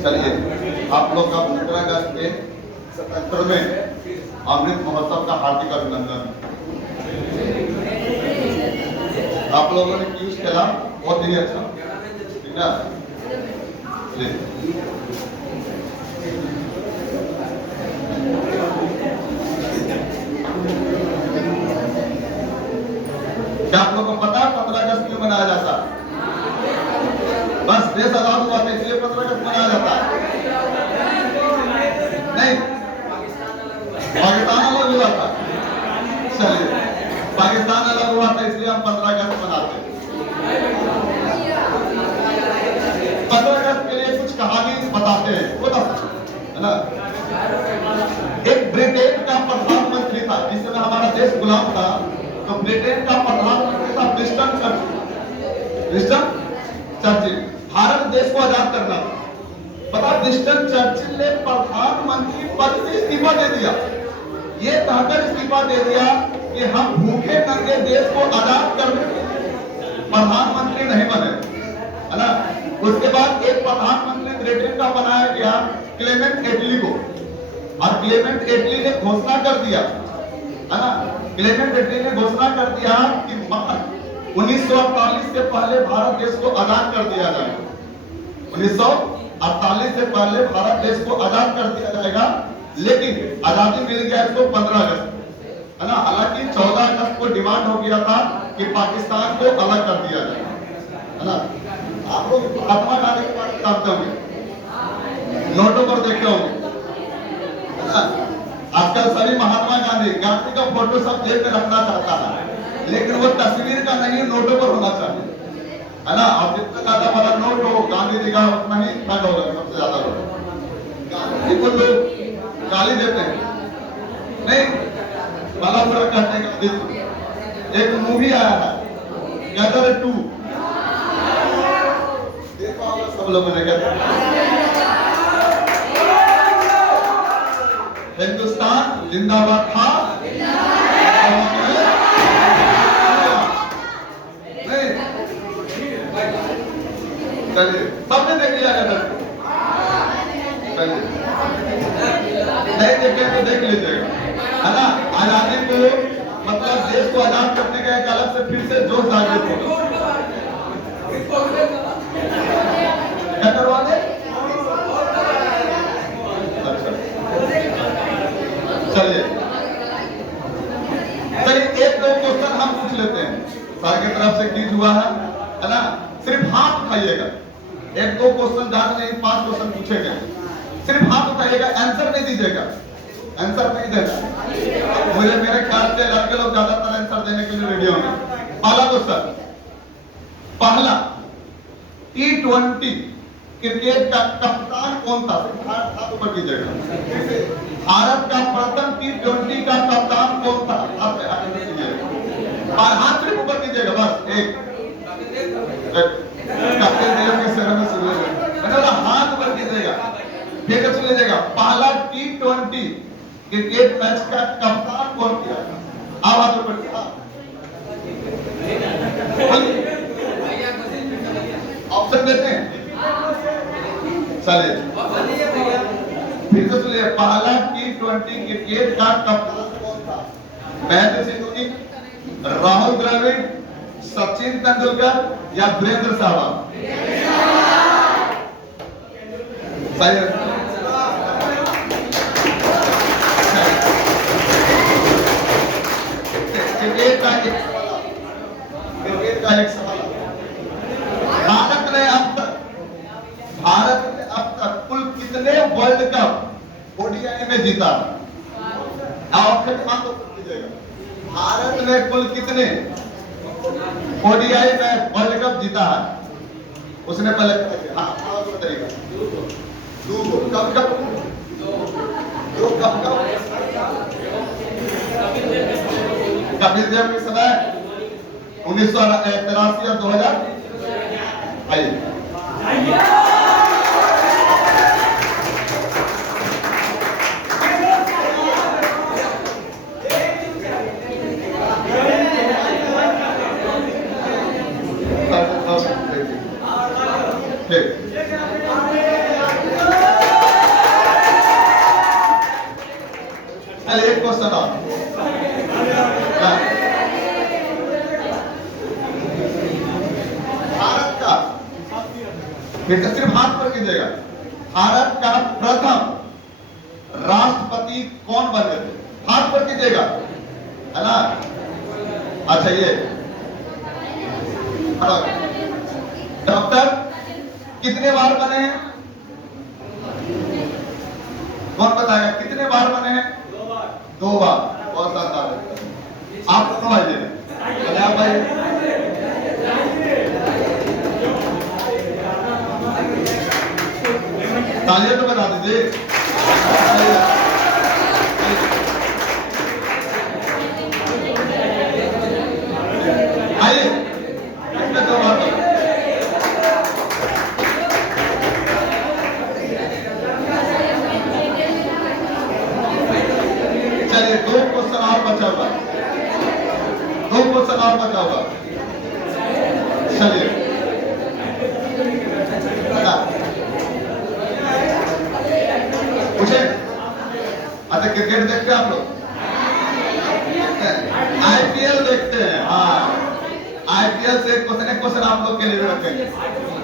चलिए, आप लोग का उत्तराखंड के 77वें अमृत महोत्सव का हार्दिक अभिनंदन। आप लोगों ने क्यूज खेला बहुत ही अच्छा, ठीक है। चलिए। क्या आप लोगों को पता है 15 अगस्त क्यों मनाया जाता है? बस देश आजाद हुआ था इसलिए 15 अगस्त मनाया जाता है? नहीं, पाकिस्तान अलग हुआ था। चलिए, पाकिस्तान अलग हुआ था इसलिए हम 15 अगस्त मनाते हैं। 15 अगस्त के लिए कुछ कहानी बताते हैं, बता है ना। एक ब्रिटेन का प्रधानमंत्री था जिस समय हमारा देश गुलाम था, तो ब्रिटेन का प्रधानमंत्री था विंस्टन चर्चिल। भारत देश को आजाद करना पता, विंस्टन चर्चिल ने प्रधानमंत्री पद से इस्तीफा दे दिया। ये कहकर इस्तीफा दे दिया कि हम भूखे नंगे देश को आजाद करने प्रधानमंत्री नहीं बने, है ना। उसके बाद एक प्रधानमंत्री ब्रिटेन का बनाया गया क्लेमेंट एटली को, और क्लेमेंट एटली ने घोषणा कर दिया, है ना। क्लेमेंट एटली ने घोषणा कर दिया कि 1948 से पहले भारत देश को आजाद कर दिया जाएगा। 1948 से पहले भारत देश को आजाद कर दिया जाएगा, लेकिन आजादी मिल गया इसको 15 अगस्त, है ना। हालांकि 14 अगस्त को डिमांड हो गया था कि पाकिस्तान को अलग कर दिया जाए, है ना। आप लोग महात्मा गांधी के बारे में जानते होंगे, नोटों पर देखे होंगे, है ना। आजकल सभी महात्मा गांधी का फोटो सब जेब में रखना चाहता है, लेकिन वो तस्वीर का नहीं, नोटों पर होना चाहिए, है ना। और जितना ज्यादा बड़ा नोट हो गांधी जी का उतना ही ठंड होगा सबसे ज्यादा लोग। गांधी को लोग गाली देते हैं, नहीं भला बुरा कहते हैं गांधी को। एक मूवी आया है गदर 2, देखा होगा सब लोगों ने। गदर हिंदुस्तान जिंदाबाद था, नहीं चलिए सबने देख लिया गदर, नहीं देखे तो देख लीजिएगा, है ना। आजादी को मतलब देश को आजाद करने का एक अलग से फिर से जोश जागृत होगा। क्या करवा दे? अच्छा चलिए एक दो क्वेश्चन हम पूछ लेते हैं, सर की तरफ से क्विज हुआ है ना। सिर्फ हाथ उठाइएगा, एक दो क्वेश्चन ज्यादा नहीं, 5 क्वेश्चन पूछे गए, सिर्फ हाथ उठाइएगा, आंसर नहीं दीजिएगा, आंसर नहीं देना। मुझे मेरे ख्याल से लड़के लोग ज्यादातर आंसर देने के लिए रेडी होंगे। पहला क्वेश्चन, पहला T20 क्रिकेट का कप्तान कौन था? हाथ ऊपर कीजिएगा। भारत का प्रथम T20 का कप्तान कौन था? हाथ सिर्फ ऊपर कीजिएगा, बस एक कप्तान देव के सर में सुन लीजिएगा, हाथ ऊपर कीजिएगा, ठीक है, सुन लीजिएगा। पहला T20 क्रिकेट मैच का कप्तान कौन किया? आप हाथ ऊपर ऑप्शन देते हैं, चलिए फिर से सुनिए। पहला T20 क्रिकेट का कप्तान कौन था? महेंद्र सिंह धोनी, राहुल द्रविड़, सचिन तेंदुलकर या वीरेंद्र सहवाग? सही है। क्रिकेट का एक सवाल, भारत ने अब तक कुल कितने वर्ल्ड कप ओडीआई में जीता? ऑप्शन भारत ने कुल कितने ओडीआई में वर्ल्ड कप जीता है? उसने पहले बताइएगा। 2 कब कब? 2 कब कब? कपिल देव के समय 1983 और 2000। आइए एक क्वेश्चन और, भारत का, फिर से सिर्फ हाथ पर कीजिएगा, भारत का प्रथम राष्ट्रपति कौन बने थे? हाथ पर कीजिएगा, है ना। अच्छा ये डॉक्टर कितने बार बने हैं? कौन बताएगा कितने बार बने हैं? 2 बार। बहुत शानदार। आप दोनों भाई भाई तालियां तो बता दीजिए। आइए इसमें 2 बार चलिए 2 क्वेश्चन और बचा हुआ। 2 क्वेश्चन और बचा हुआ। चलिए पूछे। अच्छा क्रिकेट देखते हैं आप लोग? आईपीएल देखते हैं। हाँ आईपीएल से एक क्वेश्चन आप लोग के लिए भी रखेंगे।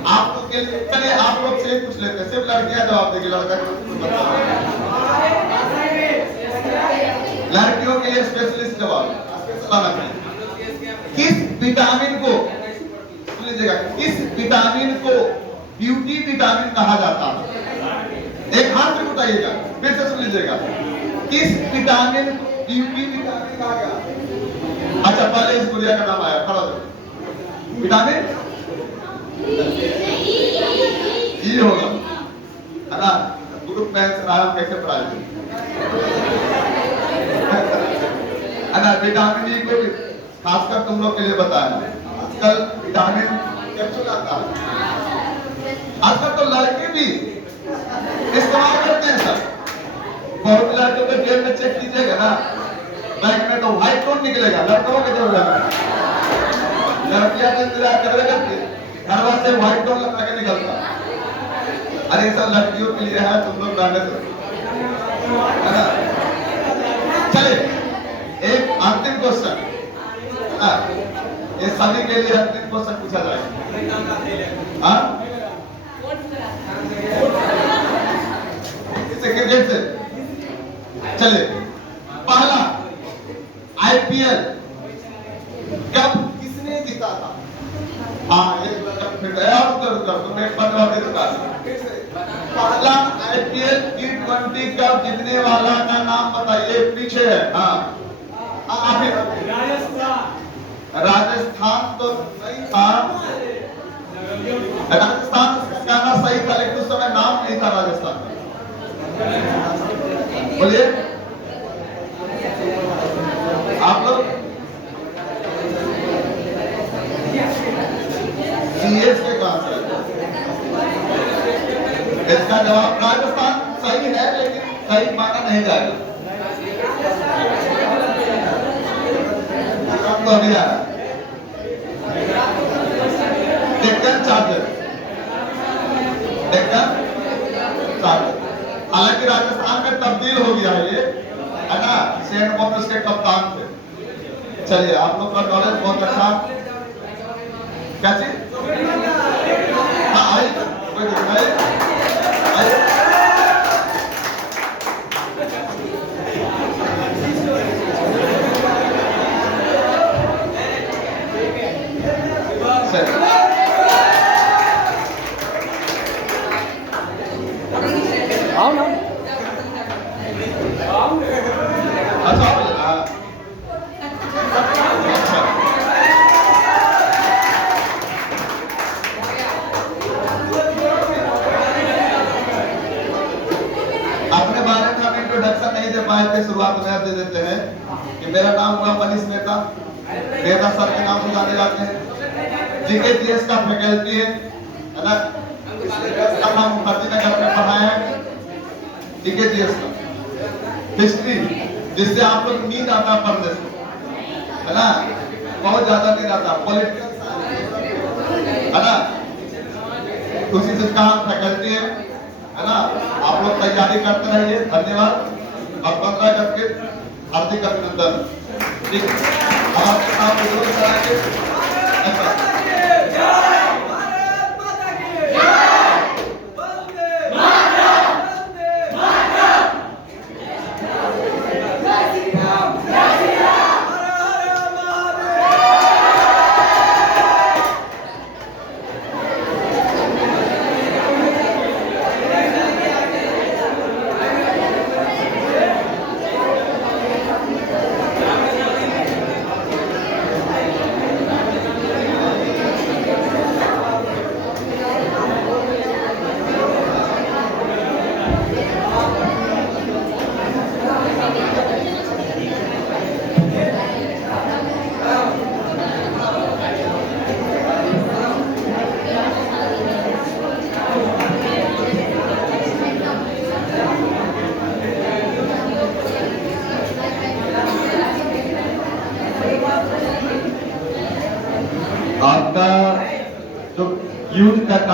आप लोग के लिए चलिए आप लोग से पूछ लेते हैं। सिर्फ लड़कियां जवाब देगी, लड़का लड़कियों के लिए स्पेशलिस्ट जवाब। किस विटामिन को सुन लीजिएगा, किस विटामिन को ब्यूटी विटामिन कहा जाता है? एक हाथ में उठाइएगा, फिर से सुन लीजिएगा। किस विटामिन को ब्यूटी विटामिन कहा गया? अच्छा पहले इस गुड़िया का नाम आया, खड़ा हो जाओ। विटामिन ई होगा है ना? ग्रुप में नाम कैसे पढ़ाएंगे है ना? विटामिन ई को खासकर तुम लोग के लिए बताया। आजकल विटामिन कैप्सूल आता है, आजकल तो लड़के भी इस्तेमाल करते हैं सर। बहुत लड़कों के जेब में चेक कीजिएगा ना, बैंक में तो व्हाइट टोन निकलेगा, लड़कों के जेब में लड़कियां तो इंतजार कर रहे करती घर से व्हाइट टोन लगा के निकलता। अरे सब लड़कियों के लिए है, तुम लोग रहने दो है ना? चलिए एक अंतिम क्वेश्चन, ये सभी के लिए अंतिम क्वेश्चन पूछा जाएगा। क्रिकेट से चलिए, पहला आईपीएल कब किसने जीता था? हाँ एक फिर तुमने पहला आईपीएल T20 कप जीतने वाला का नाम बताइए। पीछे है। हाँ राजस्थान तो नहीं था, राजस्थान गाना सही था लेकिन उस समय नाम नहीं था राजस्थान। बोलिए आप लोग। सीएस के कहां से? इसका जवाब राजस्थान सही है लेकिन सही माना नहीं जाएगा। तो अभी आ डेक्कन चार्जर, डेक्कन चार्जर। हालांकि राजस्थान में तब्दील हो गया है ये है ना, सेंट मोहम्मद के कप्तान थे। चलिए आप लोग का नॉलेज बहुत अच्छा। क्या चीज? हाँ आइए कोई दिखाए आइए। आओ ना। अच्छा अपने बारे में हम इंट्रोडक्शन नहीं दे पाए थे, शुरुआत में दे देते हैं कि मेरा नाम हुआ मनीष मेहता। मेहता सर के नाम से जाने जाते हैं। जीके जीएस का फैकल्टी है ना, हम मुखर्जीनगर में पढ़ाए हैं। जीके जीएस का हिस्ट्री, जिससे आप लोग नींद आता पढ़ने से है ना, बहुत ज्यादा नींद आता। पॉलिटिकल है ना, उसी चीज का हम फैकल्टी है ना। आप लोग तैयारी करते रहिए। धन्यवाद और 15 अगस्त के हार्दिक अभिनंदन। ठीक है, आपके साथ विरोध कराएंगे।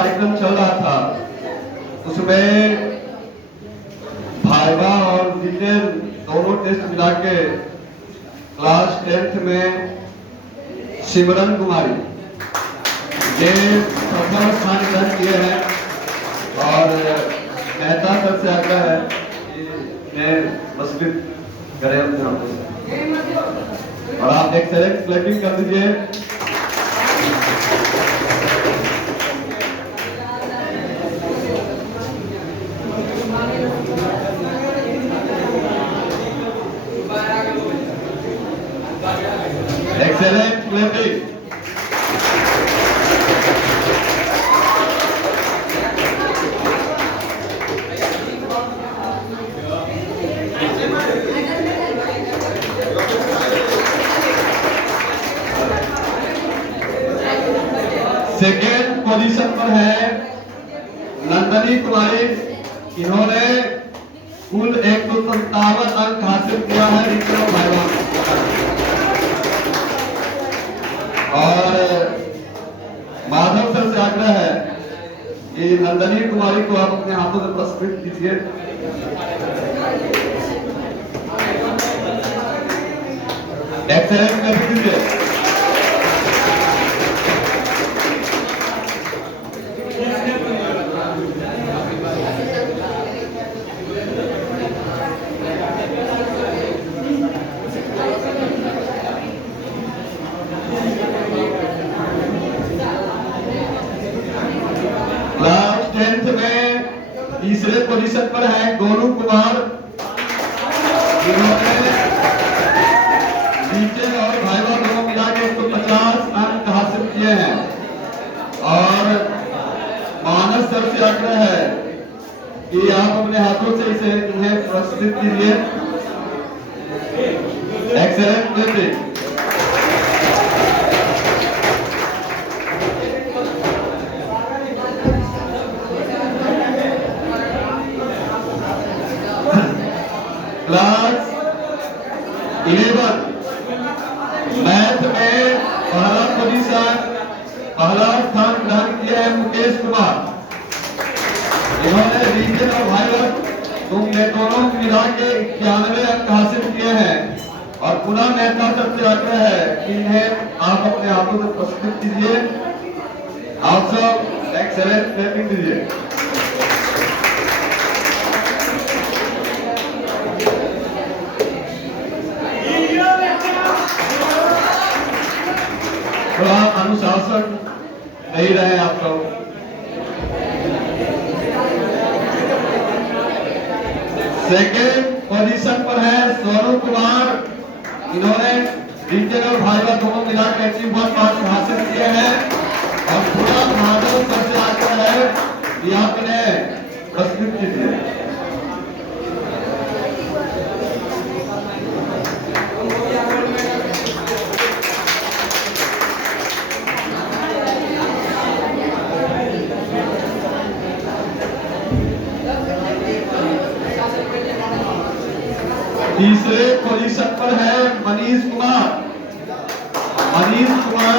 कार्यक्रम चल रहा था उसमें भाइवा और रिटेल दोनों टेस्ट मिला के क्लास 10th में सिमरन कुमारी ये प्रथम स्थान ग्रहण किए हैं और मेहता सर से आग्रह है कि इन्हें पुरस्कृत करें अपने हाथों से और आप एक सेलेक्ट क्लैपिंग कर दीजिए। Excellent clapping. सेकेंड पोजीशन पर है नंदनी कुमारी। इन्होंने कुल 157 अंक हासिल किया है रिकर्व भाईवा और माधव सर से आग्रह है कि नंदनी कुमारी को आप अपने हाथों से पुरस्कृत कीजिए। एक्सेलेंट कर दीजिए। क्लास 10th में तीसरे पोजीशन पर है गोलू कुमार। इन्होंने रीटेल और भाईवा दोनों मिला के 150 अंक हासिल किए हैं और मानस सर से आग्रह है कि आप अपने हाथों से इसे इन्हें पुरस्कृत कीजिए। Excellent clapping. क्लास 11 मैथ में पहला स्थान ग्रहण किया है मुकेश कुमार। इन्होंने रीजन और भाईवा दोनों मिला के 91 अंक हासिल किए हैं और पुनः मेहता सर से आग्रह है कि इन्हें आप अपने हाथों से पुरस्कृत कीजिए। आप सब एक्सेलेंट क्लैपिंग दीजिए। थोड़ा अनुशासन नहीं रहे आप लोग। सेकेंड पोजीशन पर है सोनू कुमार। इन्होंने रीजन और भाईवा दोनों मिला के 81 मार्क्स हासिल किए हैं और पूरा माधव सर से आग्रह है कि आप इन्हें पुरस्कृत कीजिए। तीसरे पोजीशन पर है मनीष कुमार। मनीष कुमार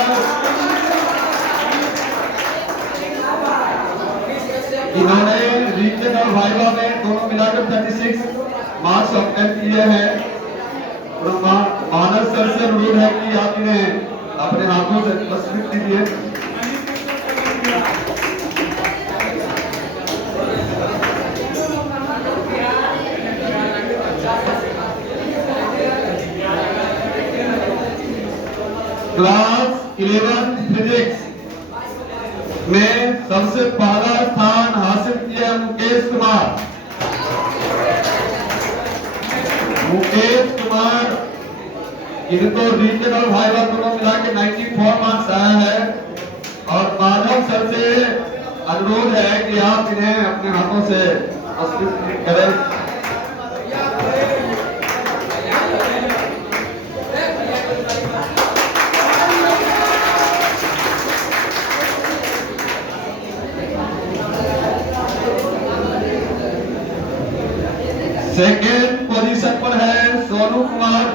इन्होंने रीजन और भाईवा में दोनों मिलाकर 36 मार्क्स ऑब्टेन किए हैं। मानस सर से अनुरोध है कि आप इन्हें अपने हाथों से पुरस्कृत कीजिए। क्लास 11 फिजिक्स में सबसे पहला स्थान हासिल किया मुकेश कुमार। मुकेश कुमार इनको रीजन और भाईवा दोनों मिला के 94 मार्क्स आया है और माधव सर से अनुरोध है कि आप इन्हें अपने हाथों से पुरस्कृत करें। सेकेंड पोजीशन पर है सोनू कुमार।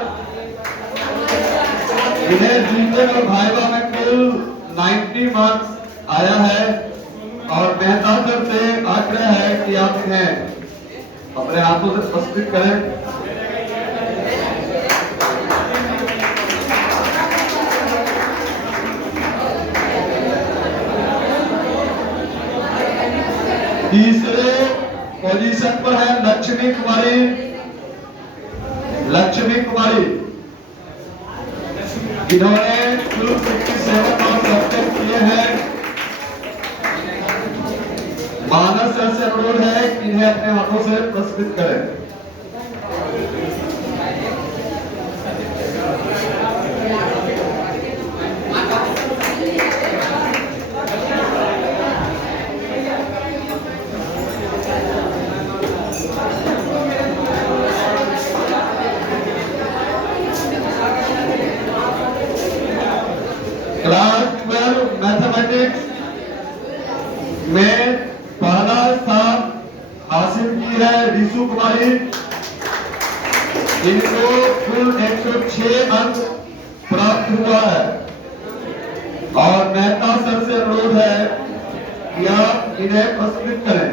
इन्हें रीजन और भाईवा में कुल 90 मार्क्स आया है और मेहता सर से आग्रह है कि आप इन्हें अपने हाथों से प्रस्तुत करें। तीसरे पोजीशन पर है लक्ष्मी कुमारी। लक्ष्मी कुमारी इन्होंने कुल 57 मार्क्स ऑब्टेन किए हैं। मानस सर से अनुरोध है कि इन्हें अपने हाथों से पुरस्कृत करें। क्लास 12 मैथमेटिक्स में पहला स्थान हासिल की है रिशु कुमारी। इनको कुल 106 अंक प्राप्त हुआ है और मेहता सर से अनुरोध है कि आप इन्हें पुरस्कृत करें।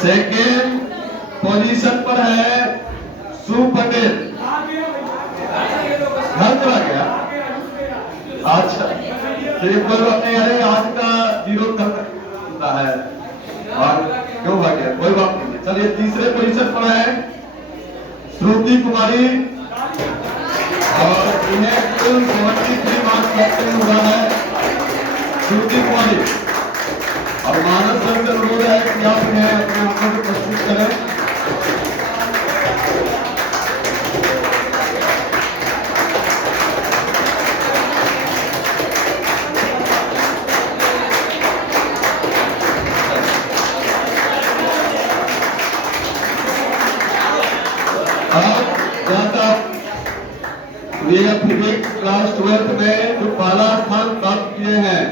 सेकेंड पोजीशन पर है सु पटेल। घर चला गया। अच्छा चलिए कोई बात नहीं। अरे आज का जीरो करता है और क्यों भाग गया, कोई बात नहीं। चलिए तीसरे पोजीशन पर है श्रुति कुमारी और इन्हें कुल 73 मार्क्स प्राप्त हुआ है। श्रुति कुमारी और मानस सर से अनुरोध है कि आप इन्हें अपने हाथों से प्रस्तुत करें। फिजिक्स क्लास 12 में जो पहला स्थान प्राप्त किए हैं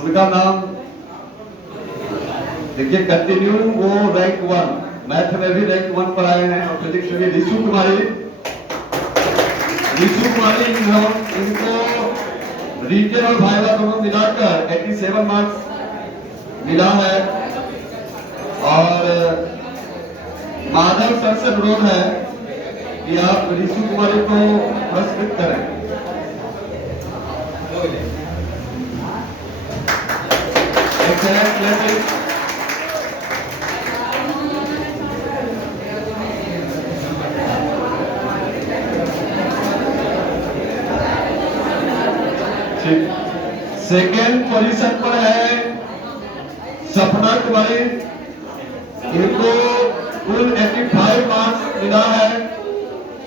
उनका नाम देखिए कंटिन्यू, वो रैंक 1 मैथ में भी रैंक 1 पर आए हैं और फिजिक्स में भी रिशु कुमारी। इनको रीटेन और भाइवा दोनों मिलाकर 87 मार्क्स मिला है और माधव सर से अनुरोध है कि आप रिशु कुमारी को पुरस्कृत करें। सेकेंड पोजीशन पर है सपना कुमारी। इनको कुल 85 मार्क्स मिला है।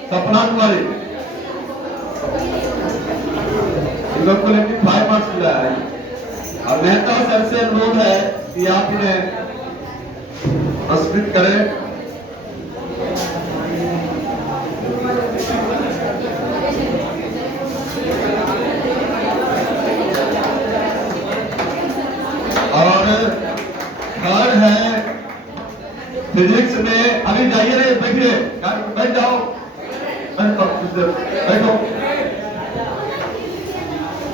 सपना कुमारी इनको कुल 85 मार्क्स मिला है और मेहता सर से अनुरोध है कि आप इन्हें पुरस्कृत करें। और थर्ड है फिजिक्स में, अभी जाइए रे, बैठिए, बैठ जाओ, बैठो।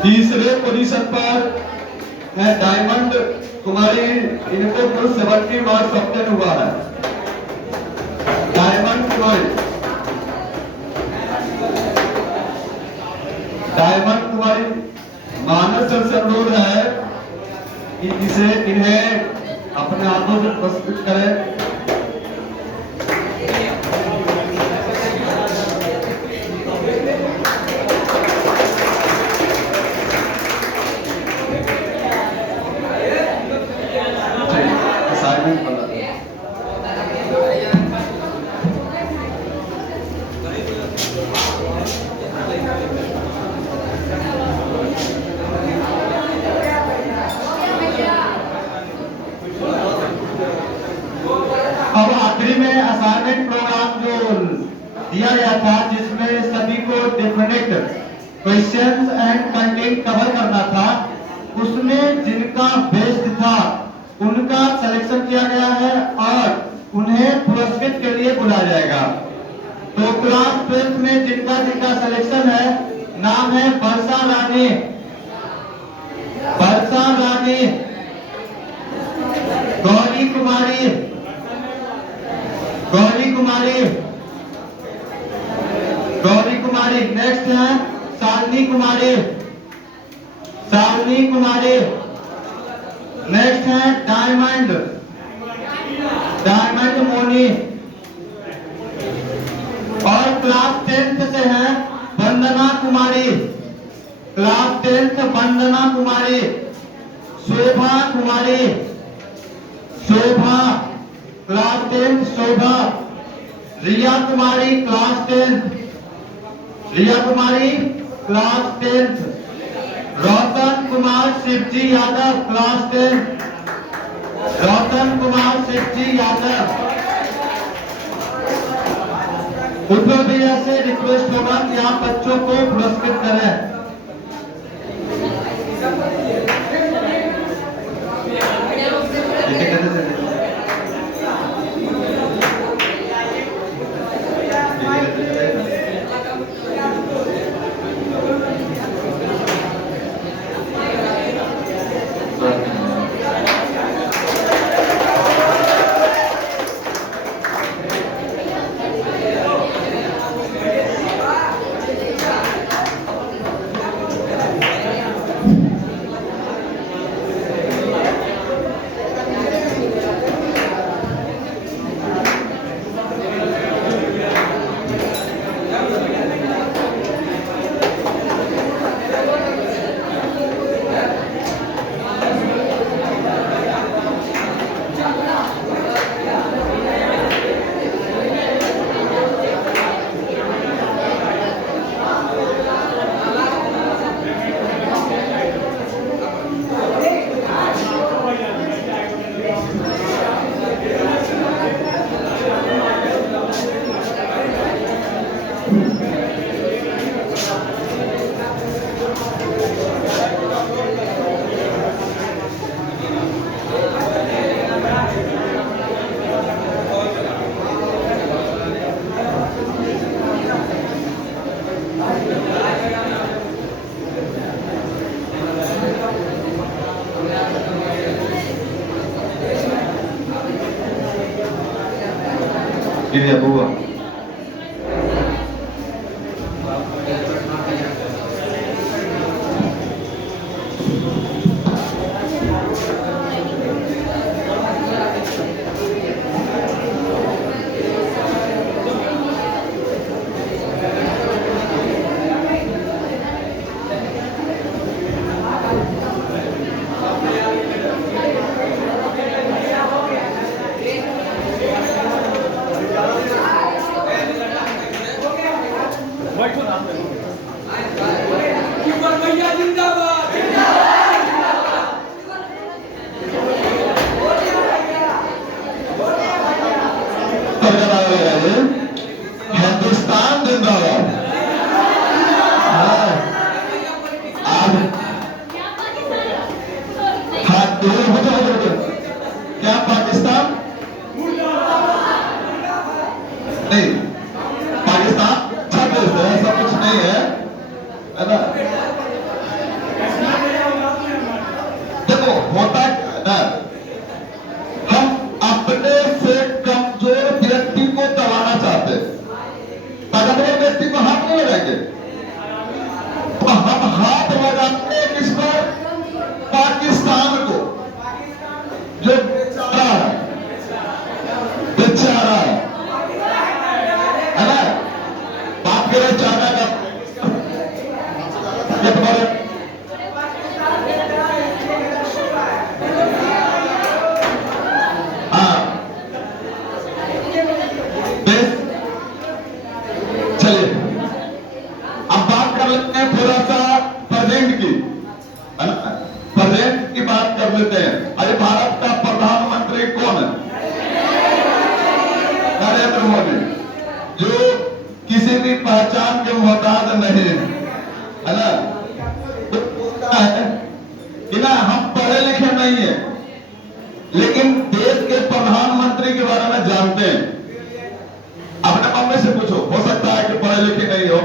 तीसरे पोजीशन पर है डायमंड कुमारी। इनको कुल 70 मार्क्स ऑब्टेन हुआ है। डायमंड कुमारी मानस सर से अनुरोध है कि इन्हें अपने हाथों से पुरस्कृत करें। दिया गया था, जिसमें सभी को definite questions and content cover करना था, उसमें जिनका बेस्ट था उनका सिलेक्शन किया गया है और उन्हें पुरस्कृत के लिए बुलाया जाएगा। तो क्लास 12th में जिनका जिनका सिलेक्शन है, नाम है वर्षा रानी, वर्षा रानी, गौरी कुमारी, गौरी कुमारी, गौरी कुमारी। नेक्स्ट है शालिनी कुमारी, शालिनी कुमारी। नेक्स्ट है डायमंड, डायमंड मोनी। और क्लास 10th से है वंदना कुमारी, क्लास 10th वंदना कुमारी, शोभा कुमारी, शोभा, क्लास 10th शोभा, Riya Kumari class 10th, Riya Kumari class 10th, Roshan Kumar Shivji Yadav class 10th, Roshan Kumar Shivji Yadav. ऊपर भी ऐसे रिक्वेस्ट होगा कि आप बच्चों को पुरस्कृत करें। Ini ya buah. हिंदुस्तान जिंदाबाद। हाँ, क्या पाकिस्तान नहीं, पाकिस्तान अच्छा देश है, ऐसा कुछ नहीं है, है ना। देखो होता क्या है ना, हम अपने से कमजोर व्यक्ति को दबाना चाहते हैं, ताकतवर व्यक्ति को हाथ नहीं लगाएंगे, तो हम हाथ लगाते हैं किस पर? पाकिस्तान को, जो बेचारा है, बेचारा है ना। बात करें चाइना का, ये तुम्हारे चलिए अब बात कर लेते हैं थोड़ा सा प्रेजेंट की, प्रेजेंट की बात कर लेते हैं। अरे भारत का प्रधानमंत्री कौन है? नरेंद्र मोदी। जो लेकिन देश के प्रधानमंत्री के बारे में जानते हैं। अपने मम्मी से पूछो, हो सकता है कि पढ़े लिखे नहीं हो,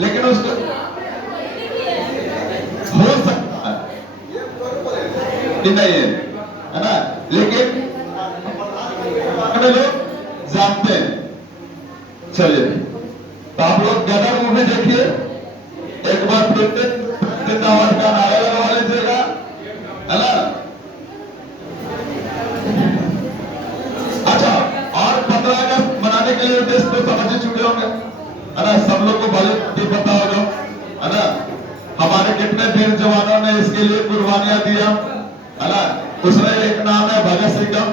लेकिन उसको हो सकता है कि नहीं है ना, लेकिन अपने लोग जानते हैं। चलिए, तो आप लोग गदर मूवी देखिए, एक बार फिर से जिंदाबाद का नारा लगवा लीजिएगा, है ना। अच्छा, और 15 अगस्त मनाने के लिए देश को समझ चुके होंगे, है ना। सब लोग को भले पता होगा, है ना, हमारे कितने वीर जवानों ने इसके लिए कुर्बानियां दिया, है ना। उसमें एक नाम है भगत सिंह का,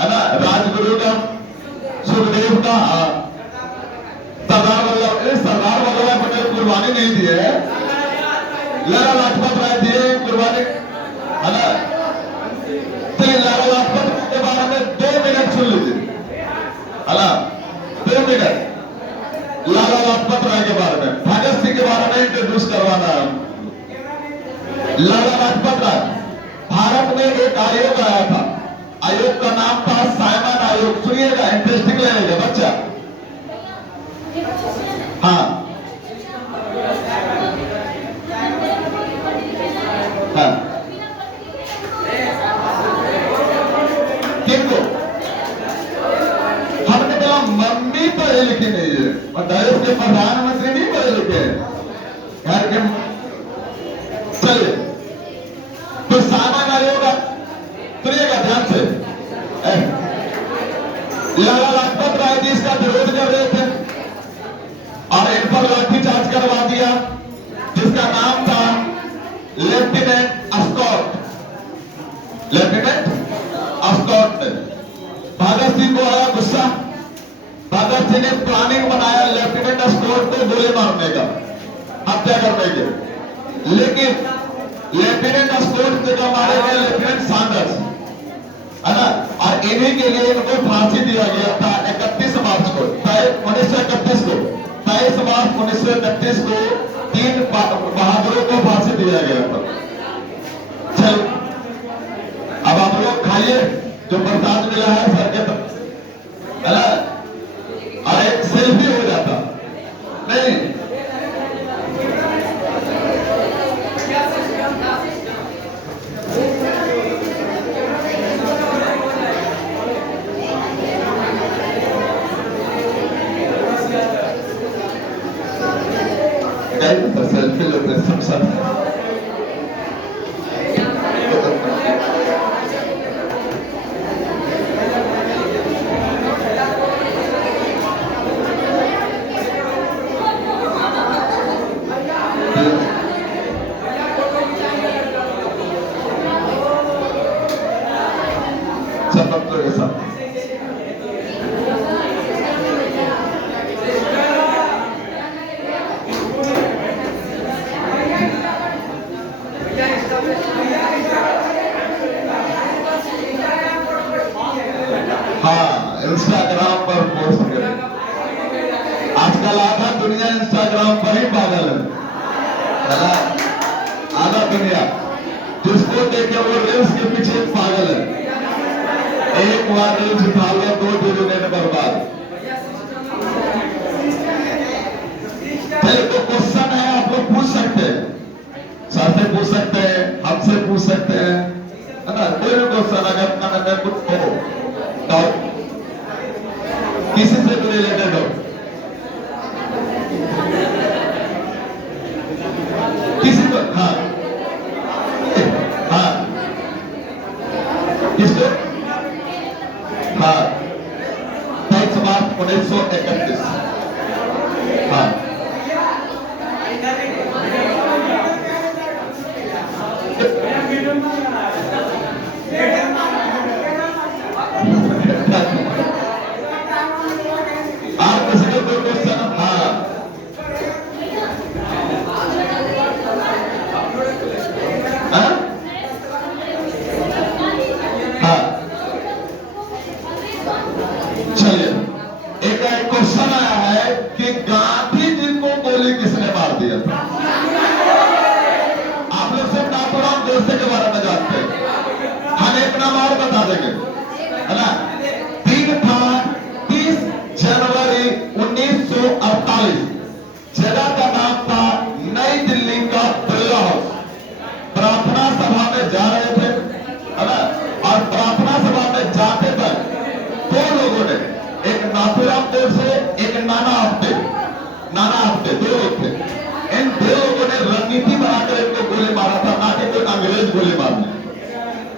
है ना, राजगुरु का, सुखदेव का, सरदार वल्लभ भाई पटेल कुर्बानी नहीं दी है, लाला लाजपत राय दिए कुर्बानी, है ना। चलिए, लाला लाजपत राय के बारे में 2 मिनट सुन लीजिए, है ना, 2 मिनट लाला लाजपत राय के बारे में, भगत सिंह के बारे में इंट्रोड्यूस करवाना है। लाला लाजपत राय, भारत में एक आयोग आया था, आयोग का नाम था साइमन आयोग। सुनिएगा, इंटरेस्टिंग लगेगा बच्चा। हाँ हाँ, किनको हमने कहा मम्मी पढ़े लिखे नहीं है, और देश के प्रधानमंत्री नहीं पढ़े लिखे हैं, घर के। चलिए, तो सामान आयोग, सुनिएगा ध्यान से, लाला लाजपत राय जी इसका विरोध कर रहे थे और इन पर लाठीचार्ज करवा दिया, जिसका नाम था लेफ्टिनेंट अस्कॉट। लेफ्टिनेंट अस्कॉट। भगत सिंह को आया गुस्सा, भगत सिंह ने प्लानिंग बनाया लेफ्टिनेंट अस्कॉट को गोली मारने का, हत्या करने के, लेकिन लेफ्टिनेंट अस्कॉट से जो मारे गए लेफ्टिनेंट सैंडर्स, है ना, और इन्हीं के लिए इनको फांसी दिया गया था 31 मार्च को, 1931 को, 23 मार्च 1931 को 3 बहादुरों को फांसी दिया गया था। चलो, अब आप लोग खाइए जो प्रसाद मिला है सर के, है ना, और एक सेल्फी हो जाता नहीं। सेल्फी लेते सब साथ। सब लोग के साथ इंस्टाग्राम पर पोस्ट करें। आजकल आधा दुनिया इंस्टाग्राम पर ही पागल है, आधा दुनिया जिसको देखे वो रील्स के पीछे पागल है। एक बार रील्स उठा लो, 2 मिनट बर्बाद। तो क्वेश्चन है, आप लोग पूछ सकते हैं, सर से पूछ सकते हैं, हमसे पूछ सकते हैं, है ना। कोई भी क्वेश्चन अगर मन में कुछ हो तो किसी से भी रिलेटेड हो, किसी को, हाँ हाँ, किसको, हाँ 23 मार्च 1931, हाँ आप किसी को कोई क्वेश्चन, हाँ चलिए, एक क्वेश्चन आया है नाम और बता देंगे, है ना। दिन था 30 जनवरी 1948। जगह का नाम था नई दिल्ली का बिरला हाउस। प्रार्थना सभा में जा रहे थे, है ना, और प्रार्थना सभा में जाते तक दो लोगों ने, एक नाथुरामपुर से एक नाना आपटे दो लोग थे। इन दो लोगों ने रणनीति बनाकर इनको गोली मारा था, ना कि कोई अंग्रेज गोली मारने,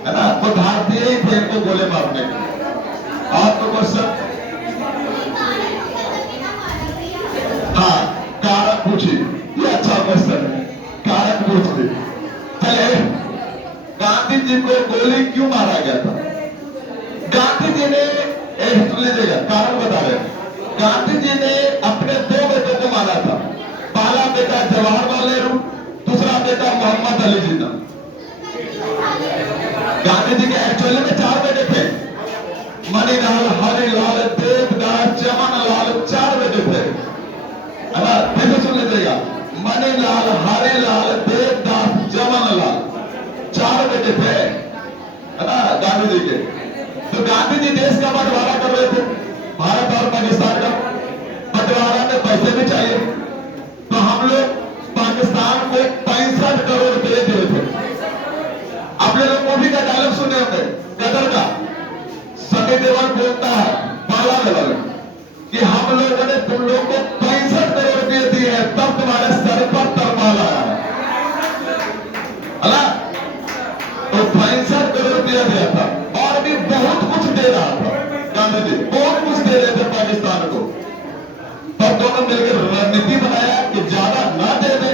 है ना, वो भारतीय ही थे इनको गोली मारने। आपको क्वेश्चन, हाँ कारण पूछी, ये अच्छा क्वेश्चन है, कारण पूछ ली। चले, गांधी जी को गोली क्यों मारा गया था? गांधी जी ने, सुन लीजिएगा, कारण बता रहे। गांधी जी ने अपने दो बेटों को मारा था। पहला बेटा जवाहरलाल नेहरू, दूसरा बेटा मोहम्मद अली जिन्ना। गांधी जी के एक्चुअली में 4 बेटे थे, मणिलाल, हरिलाल, देवदास, चमनलाल, 4 बेटे थे, है ना। फिर से सुन लीजिएगा, मणिलाल, हरिलाल, देवदास, जमनलाल, 4 बेटे थे, है ना, गांधी जी के। तो गांधी जी देश का बंटवारा कर रहे थे, भारत और पाकिस्तान का बंटवारा में पैसे भी चाहिए, तो हम लोग पाकिस्तान को 65 करोड़ रुपए दिए थे। आप लोग मूवी का डायलॉग सुने होंगे गदर का, सनी देओल बोलता है बाला लेवल कि हम लोगों ने तुम लोग को 65 करोड़ रुपए दिए हैं, तब तुम्हारे सर पर तरपाल आया है, तो 65 करोड़ रुपया दिया था, और भी बहुत कुछ दे रहा था गांधी जी, बहुत कुछ दे रहे थे पाकिस्तान को। तब दोनों मिलकर रणनीति बनाया कि ज्यादा ना दे दे,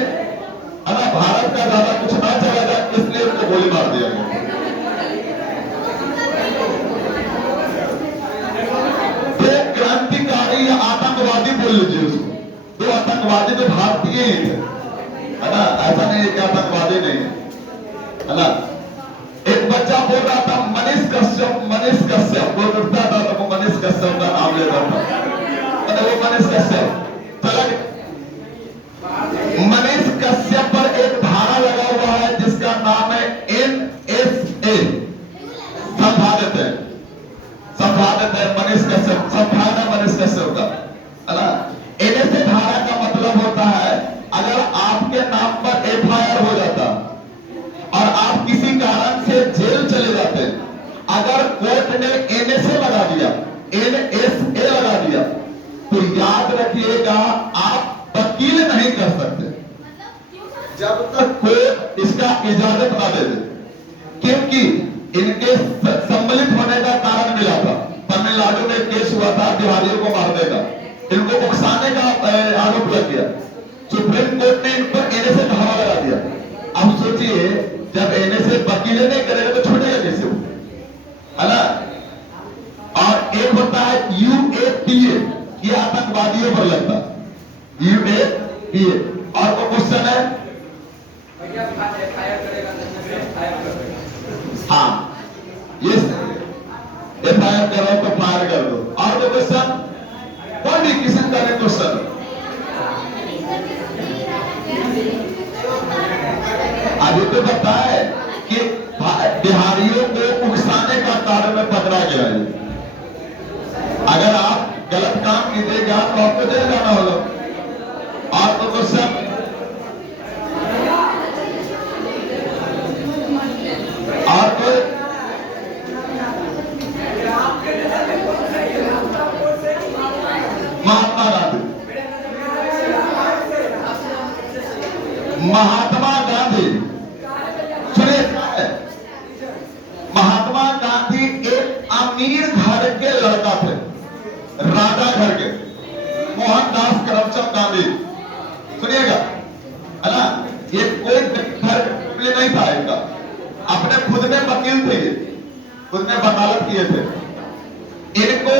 है ना, भारत का ज्यादा कुछ ना चला जाए, इसलिए उनको गोली मार दिया गया। दो क्रांतिकारी या आतंकवादी बोल लीजिए उसको, 2 आतंकवादी तो भारतीय ही थे, है ना, ऐसा नहीं है कि आतंकवादी नहीं है ना। एक बच्चा बोल रहा था मनीष कश्यप, वो उठता था तो वो मनीष कश्यप का नाम लेता था, वो मनीष कश्यप। चला, मनीष कश्यप पर एक धारा लगा हुआ है जिसका नाम है NSA, समझा देते हैं मनीष कश्यप, समझाना मनीष कश्यप का, है ना। NSA धारा का मतलब होता है, अगर आपके नाम पर FIR हो जाता और आप किसी कारण से जेल चले जाते, अगर कोर्ट ने NSA लगा दिया, NSA लगा दिया, तो याद रखिएगा आप वकील नहीं कर सकते जब तक कोर्ट इसका इजाजत ना दे दे, क्योंकि इनके सम्मिलित होने का कारण मिला था। तमिलनाडु में केस हुआ था बिहारियों को मारने का, इनको उकसाने का आरोप लग गया, सुप्रीम कोर्ट ने इन पर NSA धारा लगा दिया। अब सोचिए, जब NSA वकील नहीं करेगा तो छूटेगा कैसे वो, है ना। और एक होता है UAPA, ये आतंकवादियों पर लगता, UAPA। और वो क्वेश्चन है, हाँ, ये FIR करो तो फायर कर दो। और वो क्वेश्चन, कोई भी किसी का क्वेश्चन, अभी तो पता है कि बिहारियों को उकसाने का कारण में पकड़ा गया है। अगर आप गलत काम कीजिएगा तो आपको जेल जाना होगा। आपको क्वेश्चन, आपको महात्मा गांधी, सुनिए, महात्मा गांधी एक अमीर घर के लड़का थे, राजा घर के, मोहनदास करमचंद गांधी। सुनिएगा, है ना, ये कोई घर नहीं था इनका, अपने खुद में वकील थे, खुद में वकालत किए थे। इनको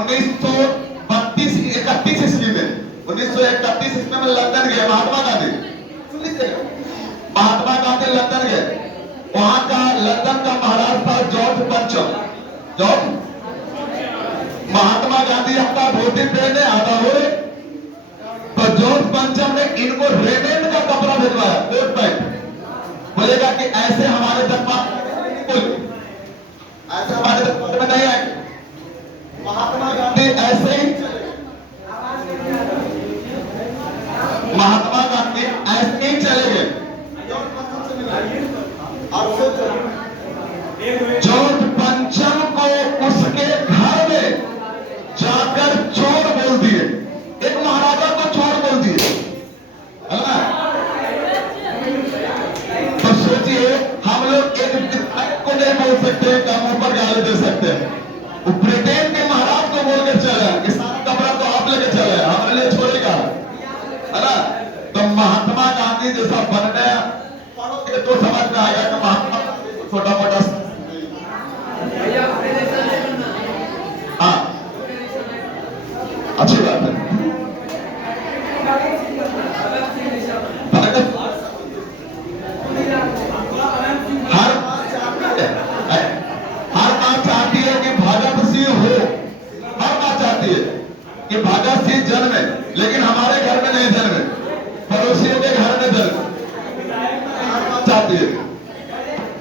1931 ईस्वी में 1931 ईस्वी में लंदन गए महात्मा गांधी। महात्मा गांधी लंदन गए, वहां का लंदन का महाराज था जॉर्ज पंचम। जॉर्ज, महात्मा गांधी अपना धोती पहने आता हो, तो जॉर्ज पंचम ने इनको रेमेंड का कपड़ा भिजवाया, कोट पैंट, बोलेगा कि ऐसे हमारे दरबार ऐसे हमारे दरबार में नहीं आएंगे। महात्मा गांधी ऐसे ही चले गए। महात्मा गांधी ऐसे ही चले गए। और जॉर्ज पंचम को उसके घर में जाकर चोर बोल दिए। एक महाराजा को चोर बोल दिए, है ना? तो सोचिए, हम लोग एक विधायक को नहीं बोल सकते, कामों पर गाली दे सकते हैं। वो ब्रिटेन के महाराज को बोल के चले कि सारा कपड़ा तो आप लेके चले, हमारे लिए छोड़ेगा, है ना? तो महात्मा गांधी जैसा बनने पढ़ोगे तो समझ में आएगा कि महात्मा गांधी छोटा मोटा, हाँ, अच्छी बात है। हर बात चाहती है कि भगत सिंह हो, हर बात चाहती है कि भगत सिंह जन्मे, लेकिन हमारे घर में नहीं जन्मे, पड़ोसियों के घर में जन्मे। हर बात चाहती है,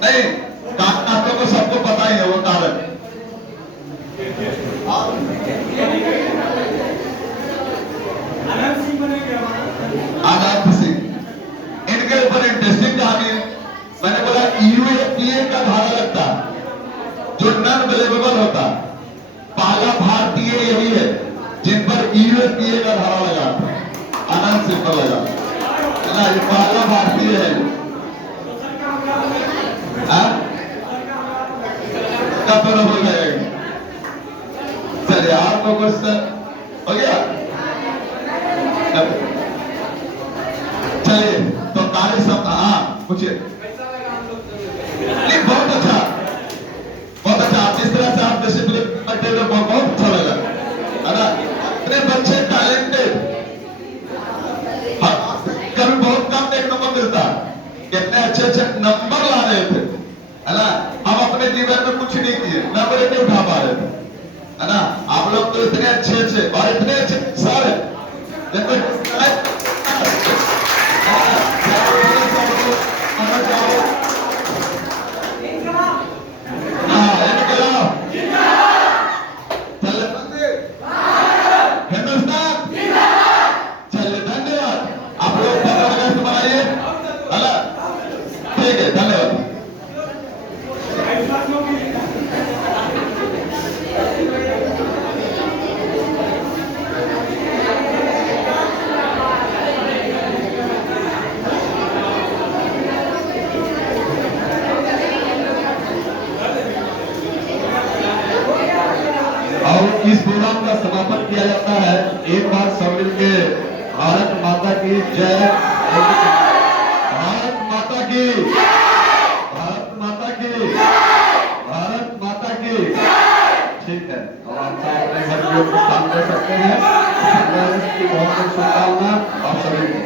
नहीं कारण आपको सबको पता ही है वो कारण। आनंद सिंह, इनके ऊपर इंटरेस्टिंग कहानी है। मैंने बोला यूएपीए का धारा लगता जो नॉन बिलीवेबल होता, पहला भारतीय यही है जिन पर यूएपीए का धारा लगा, आनंद सिंह पर लगा, है ना? ये पहला भारतीय है। कब हो जाएगा? चलिए, आपको क्वेश्चन हो गया? चलिए, तो कार्य सब, हाँ पूछिए। नहीं, बहुत अच्छा, बहुत अच्छा। आप जिस तरह से आप डिसिप्लिन करते हो बहुत अच्छा लगा, है ना? इतने बच्चे टैलेंटेड, कभी बहुत कम देखने को मिलता, कितने अच्छे अच्छे नंबर ला रहे थे, है ना? हम अपने जीवन में कुछ नहीं किए, नंबर नहीं उठा पा रहे थे, है ना? आप लोग तो इतने अच्छे और इतने अच्छे सर हिंदुस्तान, चलिए धन्यवाद। आप लोग बनाइए, है ना? ठीक है, धन्यवाद। इस प्रोग्राम का समापन किया जाता है। एक बार सब मिलके भारत माता की जय, भारत माता की, भारत माता की, भारत माता की। ठीक है, अब आप सब अपने घर में काम कर सकते हैं। बहुत बहुत शुभकामना आप सभी को।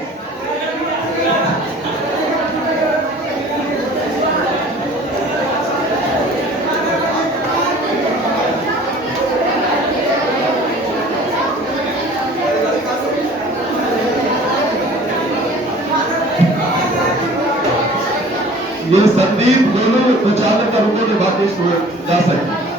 ये संदीप गोलू 95 का रुपये की बातें जा सकते हैं।